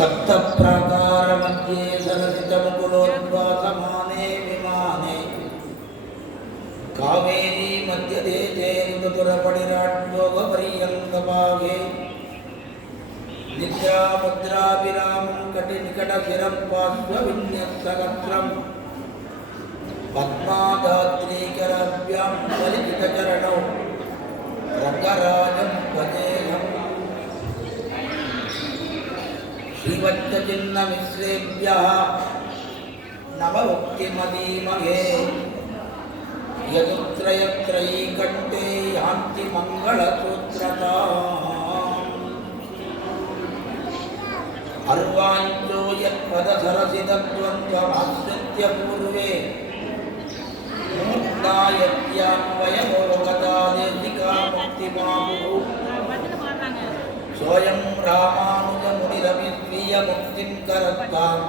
सप्तप्राकारमध्ये सरसितमुकुलोद्वासमाने विमाने कावेरी मध्यदेशे ऋतुरपणिराट्योगपर्यन्तभागे निद्रामुद्राभिरामं कटिनिकटशिरं पार्श्वविन्यस्तकत्रम् पद्मादात्रीकराभ्यां परिचितचरणौ रङ्गराजं भजेहम् श्रीवत्सचिन्नमिश्रेभ्यः नवमुक्तिमदीमहे यदुत्रयत्रयीकण्ठे यान्ति मङ्गलसूत्रताम् अर्वाञ्चो यत्पदसरसितद्वन्द्वमाश्रित्य पूर्वे मूर्धायत्यान्वयमोगतादेशिका मुक्तिमाहुः सोऽयं रामानुजमुनिरविस्वीयमुक्तिं करत्ताम्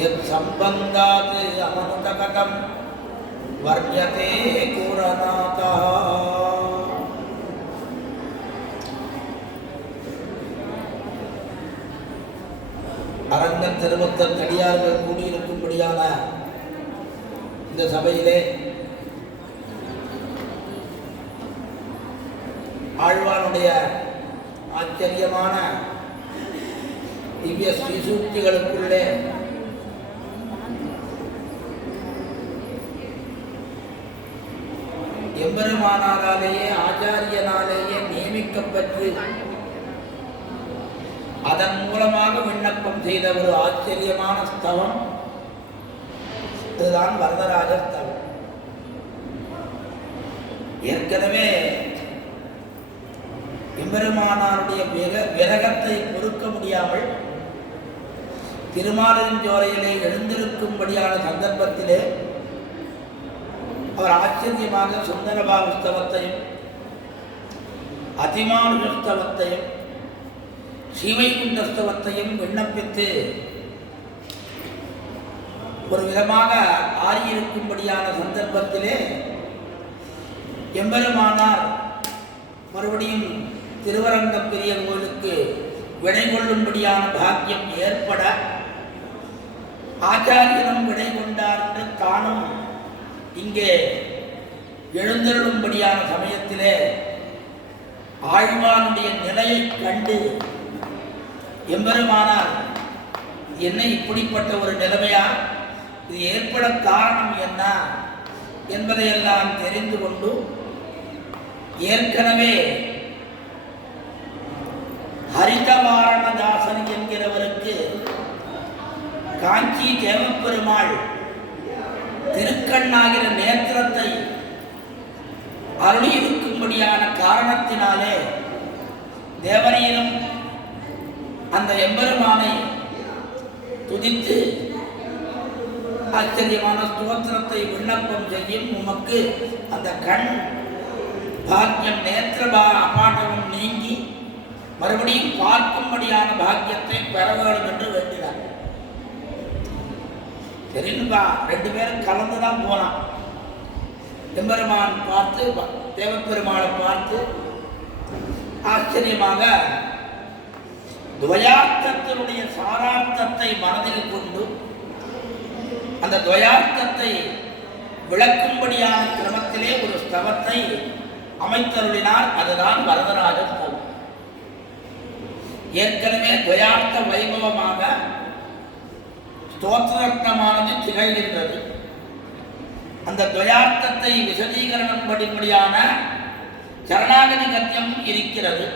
यत्सम्बन्धात् अमनुतकटं वर्ण्यते कुरनाथः। அரங்கன் திருமத்தன் அடியார்கள் கூடியிருக்கும்படியான இந்த சபையிலே ஆழ்வானுடைய ஆச்சரியமான திவ்ய ஸ்ரீசூக்திகளுக்குள்ளே எம்பெருமானாராலேயே ஆச்சாரியனாலேயே நியமிக்கப்பட்டு அதன் மூலமாக விண்ணப்பம் செய்த ஒரு ஆச்சரியமான ஸ்தவம் இதுதான் வரதராஜ ஸ்தவம். ஏற்கனவே எம்பெருமானாருடைய விரகத்தை பொறுக்க முடியாமல் திருமாலிருஞ்சோலையிலே எழுந்திருக்கும்படியான சந்தர்ப்பத்திலே அவர் ஆச்சரியமாக சுந்தரபாகுஸ்தவத்தையும் அதிமானுஷஸ்தவத்தையும் ஸ்ரீவைகுண்டஸ்தவத்தையும் விண்ணப்பித்து ஒரு விதமாக ஆறியிருக்கும்படியான சந்தர்ப்பத்திலே எம்பெருமானார் மறுபடியும் திருவரங்கம் பெரிய கோயிலுக்கு விடை கொள்ளும்படியான பாக்கியம் ஏற்பட ஆச்சாரியனும் விடை கொண்டார் என்று தானும் இங்கே எழுந்தருளும்படியான சமயத்திலே ஆழ்வானுடைய நிலையை கண்டு எம்பெருமானார் என்ன இப்படிப்பட்ட ஒரு நிலைமையா, இது ஏற்பட காரணம் என்ன என்பதையெல்லாம் தெரிந்து கொண்டு ஏற்கனவே ஹரிதவாரணதாசன் என்கிறவருக்கு காஞ்சி தேவப்பெருமாள் திருக்கண்ணாகிற நேத்திரத்தை அருளியிருக்கும்படியான காரணத்தினாலே தேவரீரும் அந்த எம்பெருமானை துதித்து ஆச்சரியமான ஸ்தோத்திரத்தை விண்ணப்பம் செய்யும். உமக்கு அந்த கண் பாக்கியம் நேத்திர அபாண்டமும் நீங்கி மறுபடியும் பார்க்கும்படியான பாக்கியத்தை பெற வேண்டும் என்று வேண்டினார். தெரியும்பா, ரெண்டு பேரும் கலந்துதான் போனான். எம்பெருமான் பார்த்து தேவப்பெருமாளை பார்த்து ஆச்சரியமாக துவயார்த்தத்தினுடைய சாரார்த்தத்தை மனதில் கொண்டு அந்த துவயார்த்தத்தை விளக்கும்படியான கிரமத்திலே ஒரு ஸ்தவத்தை அமைத்தருளினார். அதுதான் வரதராஜ ஸ்தவம். ஏற்கனவே துவயார்த்த வைபவமாக ஸ்தோத்திரமானது திகழ்கின்றது. அந்த துவயார்த்தத்தை விசதீகரணம் படிப்படியான சரணாகதி கத்தியம் இருக்கிறது.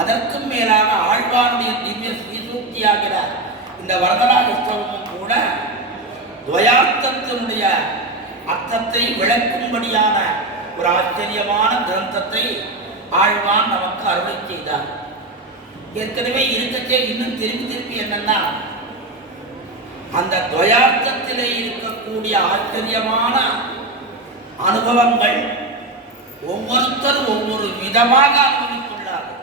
அதற்கும் மேலாக ஆழ்வானுடைய திவ்ய ஸ்ரீசூக்தியாகிற இந்த வரதராஜ ஸ்தவமும் கூட துவயார்த்தத்தினுடைய அர்த்தத்தை விளக்கும்படியான ஒரு ஆச்சரியமான கிரந்தத்தை ஆழ்வான் நமக்கு அருளை செய்தார். ஏற்கனவே இருக்கச்சே இன்னும் திருப்பி என்னன்னா, அந்த துவயார்த்தத்திலே இருக்கக்கூடிய ஆச்சரியமான அனுபவங்கள் ஒவ்வொருத்தரும் ஒவ்வொரு விதமாக அனுபவித்துள்ளார்கள்.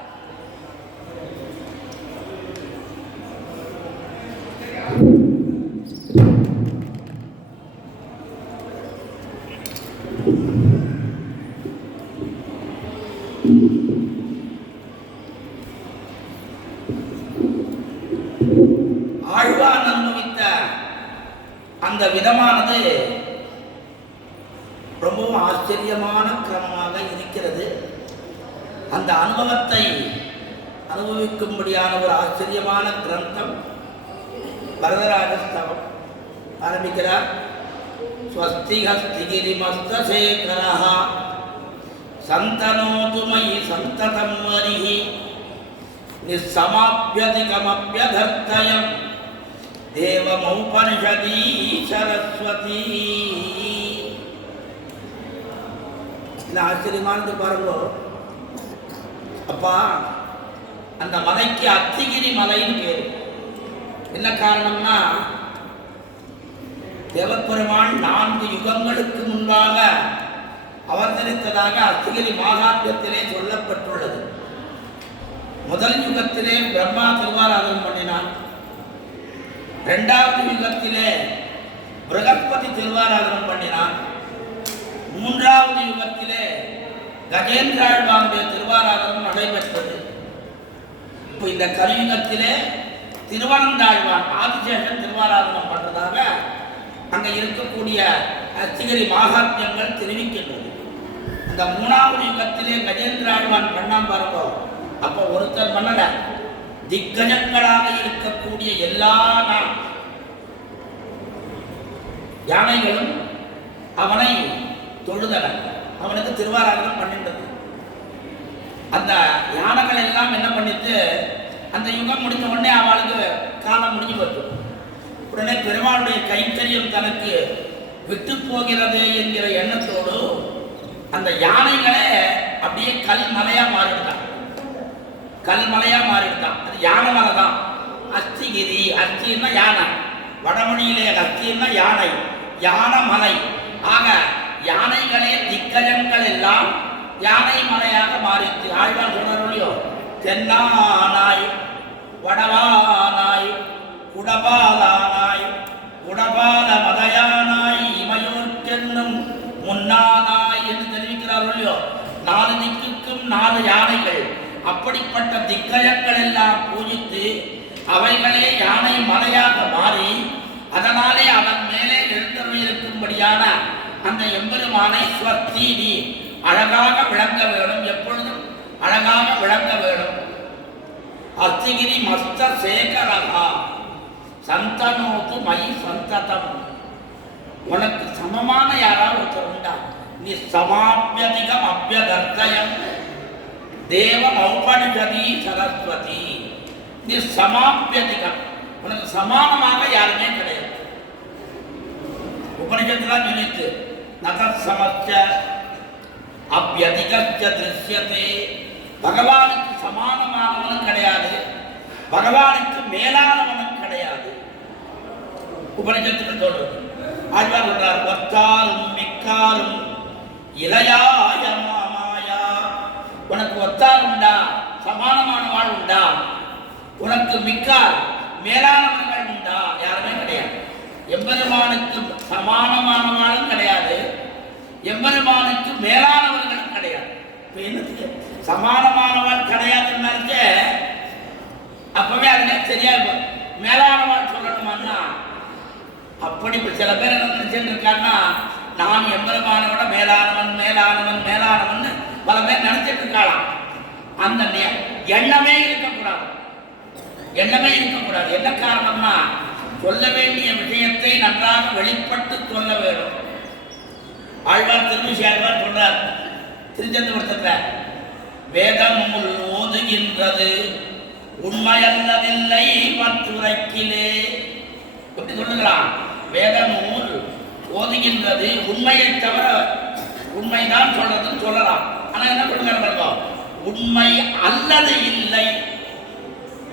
ஆழ்வான் அனுபவித்த அந்த விதமானது ரொம்பவும் ஆச்சரியமான கிரமமாக இருக்கிறது. அந்த அனுபவத்தை அனுபவிக்கும்படியான ஒரு ஆச்சரியமான கிரந்தம் வரதராஜஸ்தவம். ஆரம்பிக்கிறார். ஸ்வஸ்திஹஸ்திகிரிமஸ்தசேகரஹ சந்தனோது மயி சந்ததம் வரிஹி நிஸ்ஸமாப்யதிகமப்யதர்த்தயம் தேவமௌபனிஷதீ சரஸ்வதி. இந்த ஆச்சரியமானது பாருங்களோ. அப்பா, அந்த மலைக்கு அத்திகிரி மலைன்னு பேரு. என்ன காரணம்னா, தேவப்பெருமான் 4 யுகங்களுக்கு முன்பாக அவதரித்ததாக அத்திகிரி மகாத்மியத்திலே சொல்லப்பட்டுள்ளது. முதல் யுகத்திலே பிரம்மா திருவாராதனம் பண்ணினான். 2வது யுகத்திலே பிரகஸ்பதி திருவாராதனம் பண்ணினான். 3வது யுகத்திலே கஜேந்திராழ்வானுடைய திருவாராதனம் நடைபெற்றது. இப்போ இந்த கலியுகத்திலே திருவனந்தாழ்வான் ஆதிசேஷன் திருவாராதனம் பண்றதாக அங்க இருக்கக்கூடிய அத்திகிரி மகாத்மியங்கள் தெரிவிக்கின்றது. அந்த 3வது யுகத்திலே கஜேந்திராழ்வான் பண்ணாம பாருங்க. அப்போ ஒருத்தர் பண்ணல, திக்கஜங்களாக இருக்கக்கூடிய எல்லா யானைகளும் அவனை தொழுதன, அவனுக்கு திருவாராதனம் பண்ணின்றது. அந்த யானைகள் எல்லாம் என்ன பண்ணிட்டு, அந்த யுகம் முடிஞ்ச உடனே அவளுக்கு காலம் முடிஞ்சு போச்சு. உடனே பெருமாளுடைய கைங்கரியம் தனக்கு விட்டு போகிறது என்கிற எண்ணத்தோடு அந்த யானைகளே அப்படியே கல்மலையா மாறிடுதான். கல்மலையா மாறிடுதான். அது யானை மலை தான். அஸ்திகிரி, அஸ்தின்னா யானை, வடமொழியிலே அஸ்தின்னா யானை, யானை மலை. ஆக யானைகளே திக்கஜங்கள் எல்லாம் யானை மலையாக மாறிச்சு. ஆழ்வார் சொல்றாரோ, தென்னானாய் வடவானாய் குடபாலானாய் குடபால மதையானாய் இமையோர்க்கென்னும் முன்னானாய் என்று தெரிவிக்கிறாரோ இல்லையோ. 4 திக்குக்கும் 4 யானைகள். அப்படிப்பட்ட திக்கஜங்கள் எல்லாம் பூஜித்து அவைகளே யானை மலையாக மாறி அதனாலே அவன் மேலே எழுந்தருளியிருக்கும்படியான அந்த எம்பெருமானை ஸ்வர்த்தீனி அழகாக விளங்க வேணும், எப்பொழுதும் அழகாக விளங்க வேணும். அஸ்திகிரி மஸ்த சேகரகா சந்தனோது மயி சந்ததம். உனக்கு சமமான யாராவது ஒருத்தர் உண்டா? நீ சமாப்யதிகம் அப்யதர்த்தயம் தேவம் ஔபனிஷதி சரஸ்வதி. நீ சமாப்யதிகம், உனக்கு சமானமாக யாருமே கிடையாது. உபனிஷத்துலாம் சொல்லிட்டு நதத் சமஸ்ய அப்யதிகச்ச திருஷ்யதே. பகவானுக்கு சமானமானவனும் கிடையாது, பகவானுக்கு மேலானவனும் கிடையாது. உபனிஷத்துக்கு சொல்றது. ஆழ்வார் சொல்றார், ஒத்தாரும் மிக்காரும் இளையாய மாமாயா. உனக்கு ஒத்தார் உண்டா, சமானமான வாழ் உண்டா? உனக்கு மிக்கார் மேலானவர்கள் உண்டா? யாருமே கிடையாது. எம்பெருமானுக்கு சமானமானவாளும் கிடையாது, எம்பெருமானுக்கு மேலானவர்களும் கிடையாது. இப்போ என்னத்துக்கு சமானமானவாள் கிடையாதுன்னு அப்பவே அதுவே தெரியாது. மேலானவாள் சொல்லணுமான்னா, அப்படி சில பேர் என்ன நினைச்சுட்டு இருக்காங்கன்னா, நான் எம்பெருமானோட மேலானவன் மேலானவன் மேலானவன் பல பேர் நினைச்சிட்டு இருக்காளாம். அந்த எண்ணமே இருக்கக்கூடாது, எண்ணமே இருக்கக்கூடாது. என்ன காரணம்னா, சொல்ல வேண்டிய விஷயத்தை நன்றாக வெளிப்பட்டு சொல்ல வேண்டும். ஆழ்வார் திருமிஷி ஆழ்வார் சொல்றார் திருச்செந்தபுரத்தில், வேத நூல் ஓதுகின்றது உண்மையல்லதில்லை மற்றுரைக்கிலே. எப்படி சொல்லுகிறான்? வேத நூல் ஓதுகின்றது உண்மையை தவிர, உண்மைதான் சொல்றதுன்னு சொல்லலாம். ஆனா என்ன சொல்லுங்க, உண்மை அல்லது இல்லை,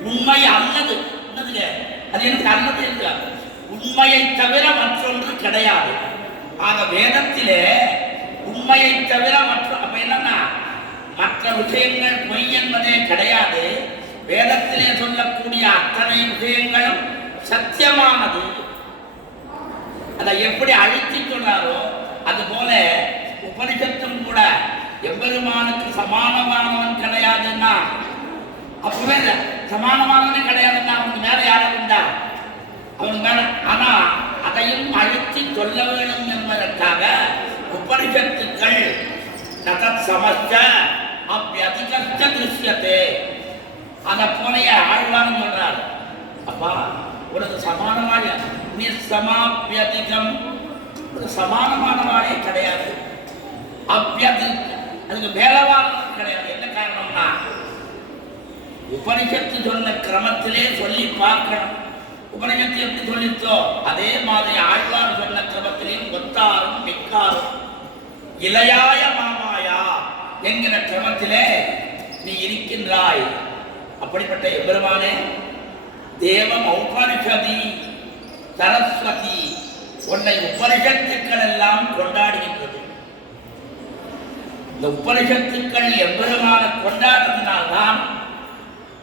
உண்மை அல்லது என்னதுங்க, அது எனக்கு அல்லது இருக்க, உண்மையை தவிர மற்றொன்று கிடையாது. ஆக வேதத்திலே உண்மையை தவிர மற்ற, அப்ப என்னன்னா மற்ற விஷயங்கள் பொய் என்பதே கிடையாது. வேதத்திலே சொல்லக்கூடிய அத்தனை விஷயங்களும் சத்தியமானது. அதை எப்படி அழித்து சொன்னாரோ அதுபோல உபனிஷத்தும் கூட எம்பெருமானுக்கு சமானமானவன் கிடையாதுன்னா, அப்பவே சமானமானவனே கிடையாதுன்னா அவனுக்கு மேல யாரும் உண்டா? சொல்ல வேண்டும் என்பதற்காக உபனிஷத்துக்கள் நதத் சமஸ்த அப்யதிகஸ்த திருஷ்யத்தே. அதை போலைய ஆழ்வான்னு சொல்றார். அப்பா உனக்கு சமானமான நிசமாபியதிகம், ஒரு சமானமானவானே கிடையாது. அபியதி அதுக்கு மேலவானது கிடையாது. என்ன காரணம்னா உபனிஷத்து சொன்ன கிரமத்திலே சொல்லி பார்க்கணும். உபனிஷத்து எப்படி சொல்லிச்சோ அதே மாதிரி ஆழ்வார் சொன்ன கிரமத்திலேயும் ஒத்தாரும் மிக்காரும் இளையாய மாமாயா என்கிற கிரமத்திலே நீ இருக்கின்றாய். அப்படிப்பட்ட எம்பெருமானே தேவம் உபனிஷதி சரஸ்வதி உன்னை உபனிஷத்துக்கள் எல்லாம் கொண்டாடுகின்றது. இந்த உபனிஷத்துக்கள் எம்பெருமான கொண்டாடுறதுனால்தான்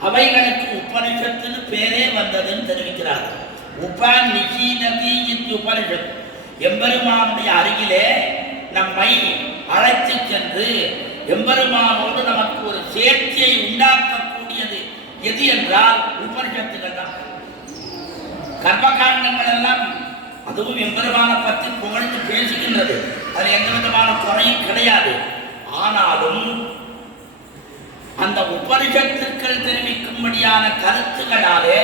அவைகளுக்கு உபனிஷத்துன்னு பேரே வந்ததுன்னு தெரிவிக்கிறார்கள். உபநிஷீததி உபனிஷத் எம்பெருமானுடைய அருகிலே நம்மை அழைத்து சென்று எம்பெருமானோடு நமக்கு ஒரு சேர்ச்சியை உண்டாக்கக்கூடியது எது என்றால் உபனிஷத்துகள் தான். கர்மகாண்டங்கள் எல்லாம் அதுவும் எம்பெருமான பற்றி புகழ்ந்து பேசுகின்றது. அது எந்த விதமான குறையும் கிடையாது. ஆனாலும் அந்த உபனிஷத்துக்கள் தெரிவிக்கும்படியான கருத்துக்களாலே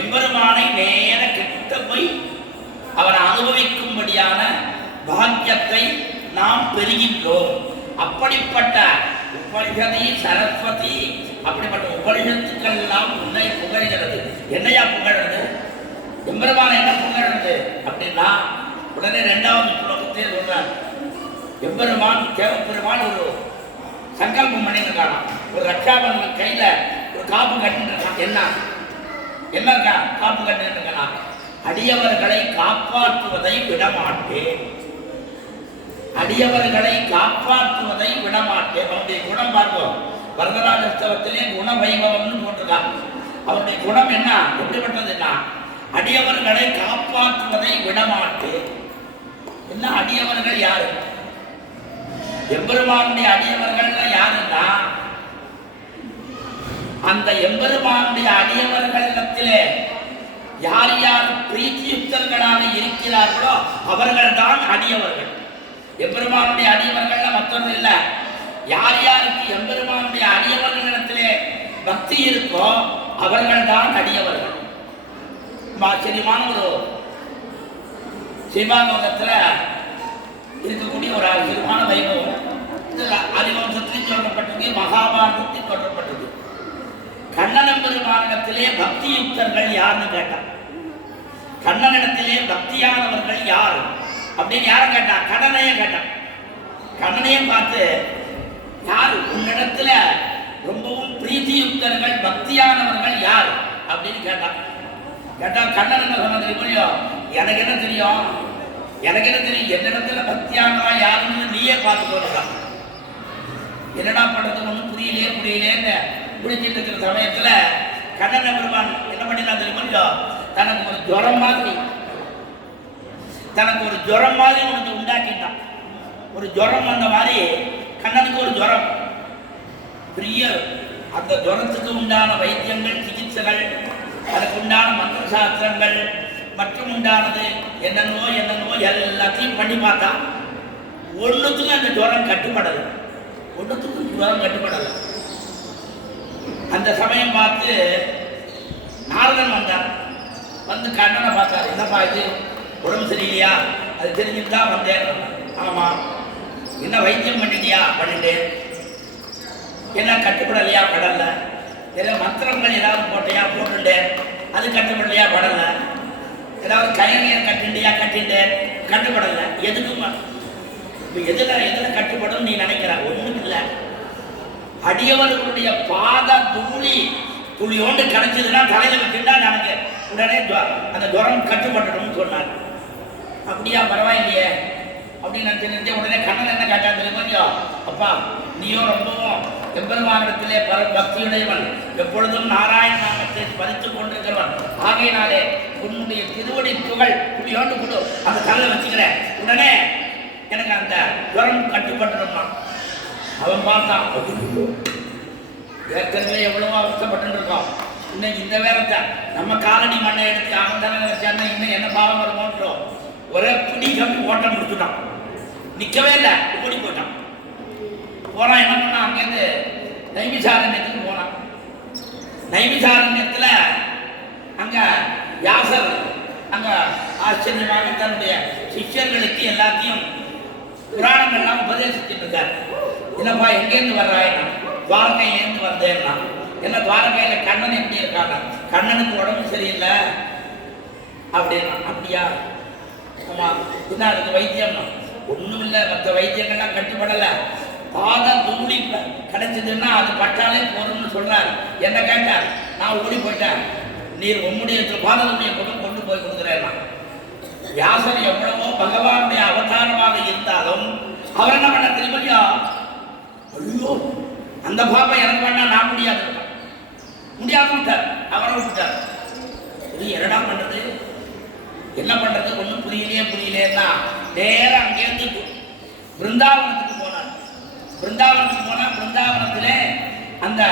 எம்பெருமானை நேர கிட்ட போய் அவனை அனுபவிக்கும்படியான பாக்கியத்தை நாம் பெறுகின்றோம். அப்படிப்பட்ட உபனிஷதி சரஸ்வதி அப்படிப்பட்ட உபனிஷத்துக்கள் எல்லாம் உன்னை புகழ்கிறது. என்னையா புகழ்றது? எம்பெருமான என்ன புகழ்றது அப்படின்னா உடனே 2வது ஸ்லோகத்தை சொல்றார். எம்பெருமான் தேவப்பெருமான் ஒரு சங்கல்பம் பண்ணிருக்கான். ஒரு ரட்சாபந்தன் கையில ஒரு காப்பு கட்டிட்டு இருக்கான். என்ன காப்பு கட்டிட்டு இருக்கான்? அடியவர்களை காப்பாற்றுவதை விடமாட்டேன், அடியவர்களை காப்பாற்றுவதை விடமாட்டேன். அவனுடைய குணம் பார்ப்போம். வரதராஜஸ்தவத்திலே குண வைபவம்னு போட்டிருக்கான். அவருடைய குணம் என்ன, எப்படிப்பட்டதுன்னா அடியவர்களை காப்பாற்றுவதை விடமாட்டேன். என்ன அடியவர்கள் யாரு? எம்பெருமானுடைய அடியவர்கள் யாருன்னா அந்த எம்பெருமானுடைய அடியவர்களிடத்திலே யார் யார் பிரீத்தியுக்தர்களாக இருக்கிறார்களோ அவர்கள் தான் அடியவர்கள். எம்பெருமானுடைய அடியவர்கள் மற்றவர்கள் இல்லை. யார் யாருக்கு எம்பெருமானுடைய அடியவர்களிடத்திலே பக்தி இருக்கோ அவர்கள் தான் அடியவர்கள். ஆச்சரியமான ஒரு சிவாலோகத்தில் இருக்கக்கூடிய ஒரு ஆச்சரியமான வைபவம். ஆதிவம்சத்திலும் சொல்லப்பட்டது, மகாபாரதத்தில் சொல்லப்பட்டது. கண்ணன் பெருமானிடத்திலே பக்தியுக்தர்கள் யாருன்னு கேட்டான். கண்ணனிடத்திலே பக்தியானவர்கள் யார் அப்படின்னு யாரை கேட்டான்? கண்ணனையே கேட்டான். கண்ணனையே பார்த்து யார் உன்னிடத்துல ரொம்பவும் பிரீத்தியுக்தர்கள் பக்தியானவர்கள் யார் அப்படின்னு கேட்டான். கேட்டால் கண்ணன் என்ன சொன்ன தெரியுமோ? எனக்கு என்ன தெரியும், எனக்கு என்ன தெரியும், என்னிடத்துல பக்தியானவா யாருன்னு நீயே பார்த்து சொல்றான். என்னடா பண்றது ஒன்றும் புரியலேன்னு பிடிச்சிட்டு இருக்கிற சமயத்துல கண்ணன் பெருமான் என்ன பண்ணினா தெரியுமோ? தனக்கு ஒரு ஜுரம் மாதிரி உனக்கு உண்டாக்கிட்டான். ஒரு ஜுரம் வந்த மாதிரி கண்ணனுக்கு ஒரு ஜுரம் பெரிய. அந்த ஜுரத்துக்கு உண்டான வைத்தியங்கள், சிகிச்சைகள், அதுக்கு உண்டான மந்திர சாஸ்திரங்கள் மற்றும் உண்டானது என்னென்னோ எல்லாத்தையும் பண்ணி பார்த்தா ஒன்றுத்துக்கும் அந்த ஜுரம் கட்டுப்படலை. அந்த சமயம் பார்த்து நாரதன் வந்தார். வந்து கண்ணனை பார்த்தார். என்னப்பா இது, உடம்பு சரியில்லையா? அது தெரிஞ்சுட்டு தான் வந்தேன். ஆமாம். என்ன வைத்தியம் பண்ணிட்டியா? பண்ணிட்டேன். என்ன கட்டுப்படலையா? படலை. ஏதோ மந்திரங்கள் ஏதாவது போட்டியா? போட்டுட்டேன். அது கட்டுப்படலையா? படலை. ஏதாவது கயனியர் கட்டிண்டியா? கட்டிட்டேன். கட்டுப்படலை. எதுக்குமா இப்போ எதில் கட்டுப்படும் நீ நினைக்கிற? ஒன்றும் இல்லை. அடியவர்களுடைய பாத துளியோண்டு கிடைச்சதுன்னா தலையில் வச்சுட்டா எனக்கு உடனே அந்த ஜுரம் கட்டுப்பட்டுடும் சொன்னார். அப்படியா? பரவாயில்லையே அப்படின்னு நினைச்சு உடனே கண்ணன் என்ன கேட்டா தெரியுமா? அப்பா நீயோ ரொம்பவும் எம்பெருமானிடத்திலே பக்தியுடையவன், எப்பொழுதும் நாராயண நாமத்தை பதித்துக் கொண்டிருக்கிறவன். ஆகையினாலே உன்னுடைய திருவடி புகழ் துளியோண்டு கொடு அந்த தலையில் வச்சுக்கிறேன். உடனே எனக்கு அந்த ஜுரம் கட்டுப்பட்டுடுமா? அவன் பார்த்தான். ஏற்கனவே எவ்வளவோ அவஸ்தப்பட்டு இருக்கோம். இன்னைக்கு இந்த வேறத்தை நம்ம காலனி மண்ணை எடுத்து அவன் தானே வச்சான்னா இன்னும் என்ன பாவம் வருமோன்றோம். ஒரே பிடிக்கம் ஓட்டம் முடிச்சுட்டான். நிற்கவே இல்லை, ஓடி போயிட்டான். போனால் என்ன பண்ணான், அங்கேருந்து நைமிசாரண்யத்துக்கு போனான். நைமிசாரண்யத்தில் அங்கே வியாசர் அங்கே ஆச்சரியமாக தன்னுடைய சிஷ்யர்களுக்கு எல்லாத்தையும் புராணங்கள்லாம் உபதேசிச்சுட்டு இருக்கார். என்னப்பா எங்கேருந்து வர்றாயினா, துவாரகையிலேருந்து வந்தேன்னா. என்ன துவாரகையில் கண்ணன் எப்படி இருக்காங்க, கண்ணனுக்கு உடம்பு சரியில்லை அப்படின்னா. அப்படியா, ஆமாம், பின்னா அதுக்கு வைத்தியம் ஒன்றும் இல்லை, மற்ற வைத்தியங்கள்லாம் கட்டுப்படலை. பாத தூளி கிடைச்சதுன்னா அது பட்டாலே போதும்னு சொல்றாரு. என்ன கேட்டார், நான் ஓடி போயிட்டேன், நீர் உம்முடைய பாத தூளியை கொண்டு போய் கொடுக்குறேன்னா. வியாசர் எவ்வளவோ பகவானுடைய அவதாரமாக இருந்தாலும் அவர் என்ன பண்ண தெரியுமையா, ஐயோ அந்த பாப்பா எனக்கு வேணா, நான் முடியாது விட்டார், அவரை விட்டார். இது என்னடா பண்றது, என்ன பண்றது, ஒன்றும் புரியலைன்னா நேரம் அங்கேருந்து பிருந்தாவனத்துக்கு போனார். பிருந்தாவனத்துக்கு போனா பிருந்தாவனத்திலே அந்த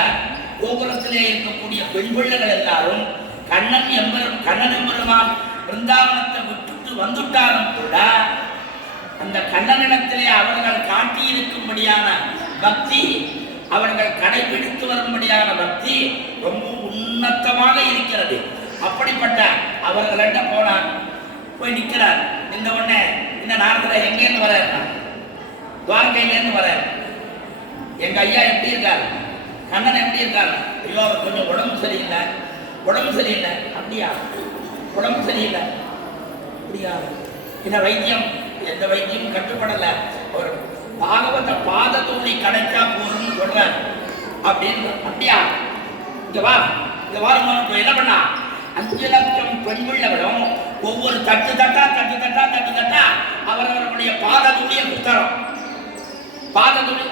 கோகுலத்திலே இருக்கக்கூடிய பெண் பிள்ளைகள் எல்லாரும் கண்ணன் எம்பெருமான் பிருந்தாவனத்தை விட்டுட்டு வந்துட்டாலும் கூட அந்த கண்ணனிடத்திலே அவர்கள் காட்டியிருக்கும்படியான பக்தி, அவர்கள் கடைபிடித்து வரும்படியான பக்தி ரொம்ப உன்னதமாக இருக்கிறது. அப்படிப்பட்ட அவர்களிட்ட போனார், போய் நிற்கிறார். இந்த உடனே இந்த நாரதர் எங்கேருந்து வர, துவாரகையிலேருந்து வர. எங்க ஐயா எப்படி இருக்கார், கண்ணன் எப்படி இருக்கார், ஐயோ அவர் கொஞ்சம் உடம்பு சரியில்லை. அப்படியா, உடம்பு சரியில்லை அப்படியா, இந்த வைத்தியம் எந்த வைத்தியமும் கட்டுப்படலை, ஒரு பாகவத பாத தூளி கிடைச்சா போறோம்னு சொல்றார் அப்படின்னு. அப்படியா, இங்க வா, என்ன பண்ணா, 5 லட்சம் பெண் பிள்ளைகளும் ஒவ்வொரு தட்டு தட்டா அவரவர்களுடைய பாத தூளியை கொடுத்தாரோம். பாத தூளி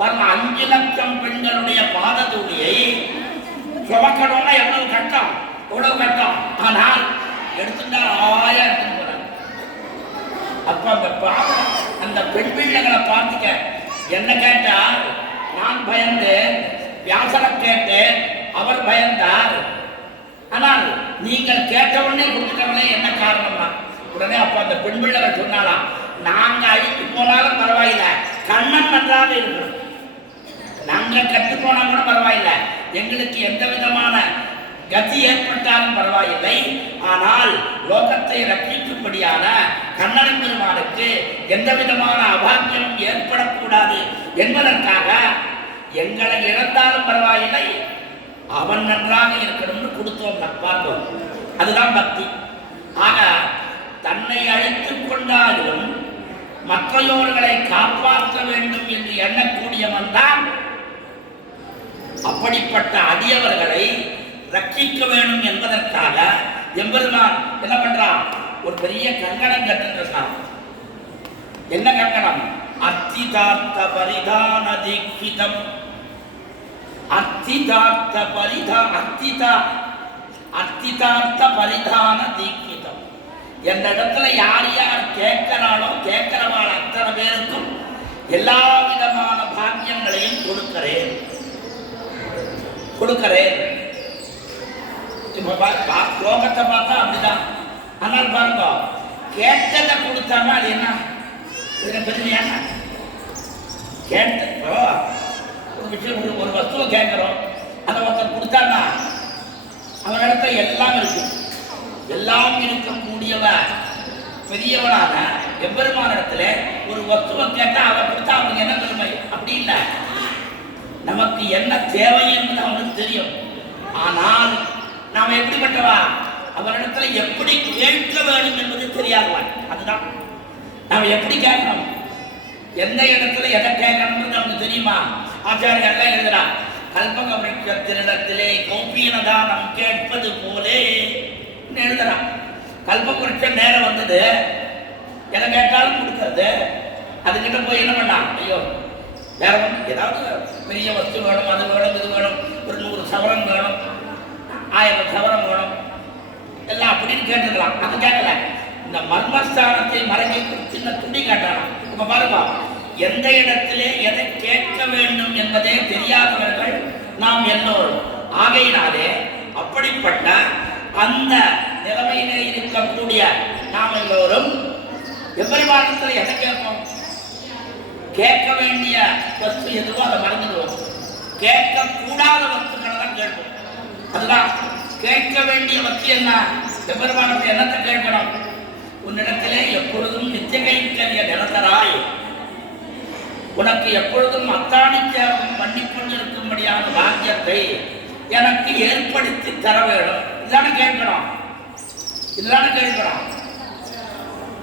பாருங்க, 5 லட்சம் பெண்களுடைய பாத தூளியை சுமக்கணும்னா எவ்வளவு கட்டம். ஆனால் எடுத்துட்டா 1000 எடுத்துட்டு போறாங்க. அப்ப அந்த பெண் பிள்ளைகளை பார்த்துக்க. என்ன கேட்டா, நான் பயந்து வியாசரை கேட்டேன், அவர் பயந்தார். ஆனால் நீங்கள் கேட்டவுடனே கொடுத்துட்டவங்களே என்ன காரணமா. உடனே அப்ப அந்த பெண் பிள்ளைகள் சொன்னாலாம், நாங்க அழித்து போனாலும் பரவாயில்லை, கண்ணன் நன்றாக இருக்கணும். நாங்க கற்று போனா கூட பரவாயில்லை, எங்களுக்கு எந்த விதமான கதி ஏற்பட்டாலும் பரவாயில்லை, ஆனால் லோகத்தை ரட்சிக்கும்படியான கண்ணன் பெருமானுக்கு எந்த விதமான அபாக்கியம் ஏற்படக்கூடாது என்பதற்காக எங்களை இழந்தாலும் பரவாயில்லை, அவன் நன்றாக இருக்கணும்னு கொடுத்தோம். பார்ப்போம், அதுதான் பக்தி. ஆக தன்னை அழைத்துக் கொண்டாலும் மற்றையோர்களை காப்பாற்ற வேண்டும் என்று எண்ணக்கூடியவன் தான். அப்படிப்பட்ட அடியவர்களை ரட்சிக்க வேண்டும் என்பதற்காக எம்பெருமான் என்ன பண்றான், ஒரு பெரிய கங்கணம் கட்டுறான். என்ன கங்கணம், அர்த்திதார்த்த பரிதான தீட்சிதம். அர்த்திதார்த்த பரிதான தீட்சிதம் என்ற இடத்துல யார் யார் கேட்கிறவாள் அத்தனை பேருக்கும் எல்லா விதமான பாக்கியங்களையும் கொடுக்கிறேன். லோகத்தை பார்த்தா அப்படிதான். ஆனால் பாருங்க, கேட்டதை கொடுத்தாங்க, அது என்ன பெருமையான கேட்ட ஒரு விஷயம், ஒரு வஸ்துவை கேட்கிறோம், அதை ஒருத்தர் கொடுத்தாங்க, அவனிடத்த எல்லாம் இருக்கு, எல்லாம் இருக்கக்கூடியவ பெரியவனான எம்பெருமான இடத்துல ஒரு வஸ்துவை கேட்டா அதை கொடுத்தா அவனுக்கு என்ன பெருமை. அப்படி இல்லை, நமக்கு என்ன தேவை என்பது அவனுக்கு தெரியும். ஆனால் நாம் எப்படிப்பட்டவா, அவனிடத்துல எப்படி கேட்க வேண்டும் என்பது தெரியாதவன். அதுதான் நாம் எப்படி கேட்கணும், எந்த இடத்துல எதை கேட்கணும்னு நமக்கு தெரியுமா. ஆச்சாரியர் எல்லாம் எழுதுறா, கல்பக விருட்சத்தினிடத்திலே கௌபீனதானம் கேட்பது போலே எழுதுறா. கல்பக விருட்சம் நேரம் வந்தது, எதை கேட்டாலும் கொடுக்கறது. அதுக்கிட்ட போய் என்ன பண்ணா, ஐயோ வேற ஒன்று ஏதாவது பெரிய வஸ்து வேணும், அது வேணும், இது வேணும், ஒரு 100 சவரம் வேணும், 1000 சவரம் வேணும், எல்லாம் அப்படின்னு கேட்டுக்கலாம். அது கேட்கல, இந்த மர்மஸ்தானத்தை மறைஞ்சி சின்ன துணி காட்டலாம். இப்ப பாருங்க, எந்த இடத்திலே எதை கேட்க வேண்டும் என்பதே தெரியாதவர்கள் நாம் எல்லோரும். ஆகையினாலே அப்படிப்பட்ட அந்த நிலைமையிலே இருக்கக்கூடிய நாம் எல்லோரும் எம்பெருமானத்துல என்ன கேட்போம்? கேட்க வேண்டிய வஸ்து எதுவோ அதை மறந்துடுவோம். கேட்க கூடாத வஸ்துக்களை தான் கேட்போம். அதுதான் கேட்க வேண்டிய வஸ்து என்ன? எம்பெருமானத்தை என்னத்தை கேட்கணும்? உன்னிடத்திலே எப்பொழுதும் நித்திய கைங்கரிய நிரந்தராய் உனக்கு எப்பொழுதும் அத்தானித்தியாகம் பண்ணிக்கொண்டிருக்கும்படியான பாக்கியத்தை எனக்கு ஏற்படுத்தி தர வேண்டும். இதுதானே கேட்கிறோம். இதுதானே கேட்கிறோம்.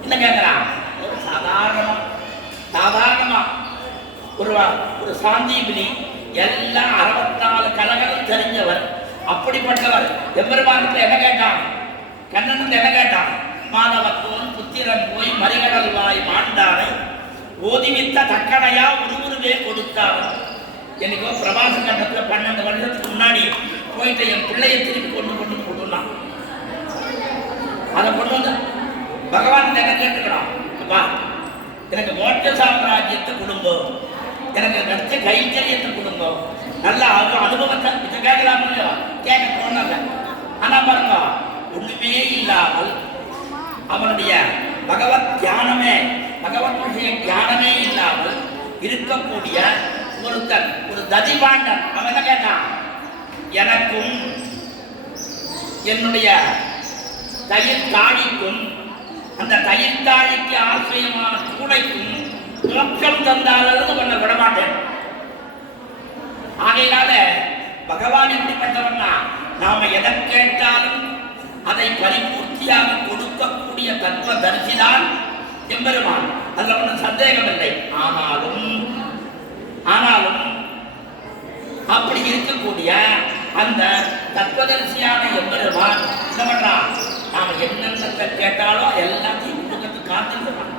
என்ன கேட்கிறான்? ஒரு சாதாரணமா ஒரு சாந்தீபினி எல்லாம் 64 கலகளும் தெரிஞ்சவர். அப்படிப்பட்டவர் எம்பெருமானத்தில் என்ன கேட்டான்? கண்ணனுக்கு என்ன கேட்டான்? மாதவத்தோன் புத்திரன் போய் மறிகடல் வாய் மாண்டானை ஓதிவித்த தக்கடையா உருவுருவே கொடுத்தார். எனக்கோ பிரபாச கண்டத்தில் 12 வருஷத்துக்கு முன்னாடி போயிட்டு என் பிள்ளையை திருப்பி கொண்டுலாம் அதை கொண்டு வந்து பகவான் என்ன கேட்டுக்கணும்? அப்பா எனக்கு மோட்ச சாம்ராஜ்யத்தை கொடுங்கோ, எனக்கு நடிச்ச கைத்தறியத்தை கொடுங்கோ, நல்ல அனுபவத்தை இதை கேட்கலாம் இல்லையோ? கேட்க தோணல. ஆனா பாருங்க, ஒண்ணுமே இல்லாமல் அவனுடைய பகவத் தியானமே பகவத் விஷய தியானமே இல்லாமல் இருக்கக்கூடிய ஒருத்தன், ஒரு ததிபாண்டன், அவன் என்ன கேட்டான்? எனக்கும் என்னுடைய தயிர் தாழிக்கும் அந்த தயிர் தாழிக்கு ஆசிரியமான கூடைக்கும் மோட்சம் தந்தாலும் உன்னை விடமாட்டேன். ஆகையினால பகவான் எப்படிப்பட்டவன்னா, நாம எதை கேட்டாலும் அதை பரிபூர்த்தியாக கொடுக்கக்கூடிய தத்துவ தரிசிதான் எம்பெருமான். அதுல ஒன்றும் சந்தேகம் இல்லை. ஆனாலும் அப்படி இருக்கக்கூடிய அந்த தத்துவதரிசியான எம்பெருமான் என்ன பண்றான்? நாம என்னென்ன கேட்டாலும் எல்லாத்தையும் கொடுக்கறதுக்கு காத்திருக்கிறான்.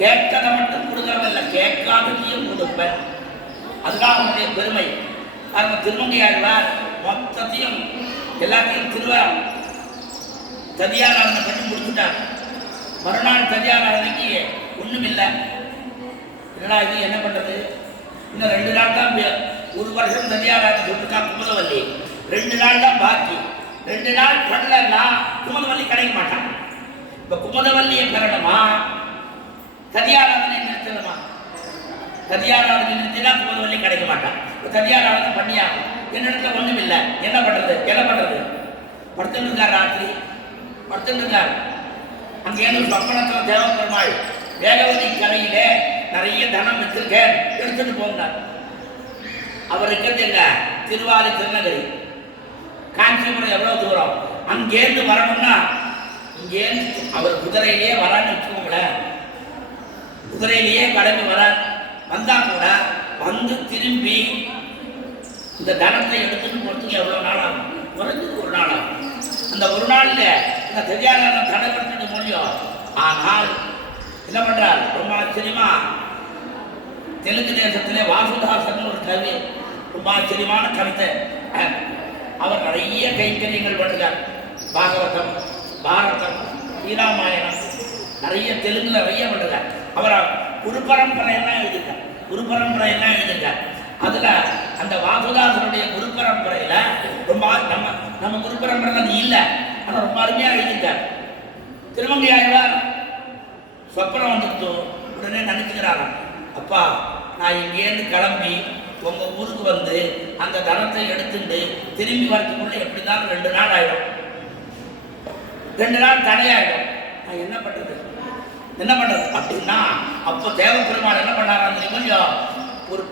கேட்கதை மட்டும் கொடுக்கறதில்ல, கேட்காததையும் கொடுப்பேன். அதுதான் அவனுடைய பெருமை. அவங்க திருமங்கையாழ்வார் மொத்தத்தையும் எல்லாத்தையும் ததியாராதனை பண்ணி முடிச்சுட்டார். மறுநாள் ததியாராதனைக்கு ஒண்ணும் இல்லை. என்னடா இது, என்ன பண்றது? இன்னும் 2 நாள் தான், 1 வருஷம் ததியாராதனை சொல்லிருக்கா குமுதவல்லி. 2 நாள் தான் பாக்கி. 2 நாள் பண்ணலன்னா குமுதவல்லி கிடைக்க மாட்டான். இப்ப குமுதவல்லியை பெறணுமா, ததியாராதனை நிறுத்தணுமா? ததியாராதனை நிறுத்தினா குமுதவல்லி கிடைக்க மாட்டான். ததியாராதனை பண்ணியாகும். என்னிடத்துல ஒண்ணும் இல்லை. என்ன பண்றது? படுத்துட்டு இருக்கார். ராத்திரி படுத்துட்டு இருக்கார். அங்கேருந்து சொப்பனத்தில் தேவப்பெருமாள் வேகவதி கரையிலே நிறைய தனம் வச்சிருக்கேன், எடுத்துட்டு போனார். அவர் இருக்கிறது எங்க? திருவாரி திருநகரி. காஞ்சிபுரம் எவ்வளவு தூரம்? அங்கேருந்து வரணும்னா இங்கேருந்து அவர் குதிரையிலேயே வரான்னு வச்சுக்கோங்களேன். குதிரையிலேயே கடந்து வந்தா கூட வந்து திரும்பி இந்த தனத்தை எடுத்துட்டு போறதுக்கு எவ்வளவு நாள் ஆகும்? குறைஞ்சது 1 நாள் ஆகும். அந்த 1 நாள்ல இந்த தெரியாத தடைபடுத்த முடியும். ஆனால் என்ன பண்றார்? ரொம்ப ஆச்சரியமா தெலுங்கு தேசத்திலே வாசுதாசன் ஒரு கவி, ரொம்ப ஆச்சரியமான கவிதை. அவர் நிறைய கைங்கரியங்கள் பண்ணுறார். பாகவதம், பாரதம், ஸ்ரீராமாயணம் நிறைய தெலுங்குல நிறைய பண்ணுறார். அவர் குரு பரம்பரை எல்லாம் எழுதியிருக்கார். அதுல அந்த வாசுதாசனுடைய குரு பரம்பரையில ரொம்ப நம்ம குரு பரம்பரை அது இல்லை, ஆனா ரொம்ப அருமையா எழுதியிருக்கார். திருமங்கையாழ்வார் சொப்பனம் வந்துட்டு உடனே நினைச்சுக்கிறாராம், அப்பா நான் இங்கேருந்து கிளம்பி உங்க ஊருக்கு வந்து அந்த தனத்தை எடுத்துட்டு திரும்பி வரத்துக்குள்ள எப்படிதான் 2 நாள் ஆயிடும். 2 நாள் தடையாயிடும். நான் என்ன பண்றது அப்படின்னா, அப்போ தேவப்பெருமாள் என்ன பண்ணாராம் கொஞ்சம் ஒரு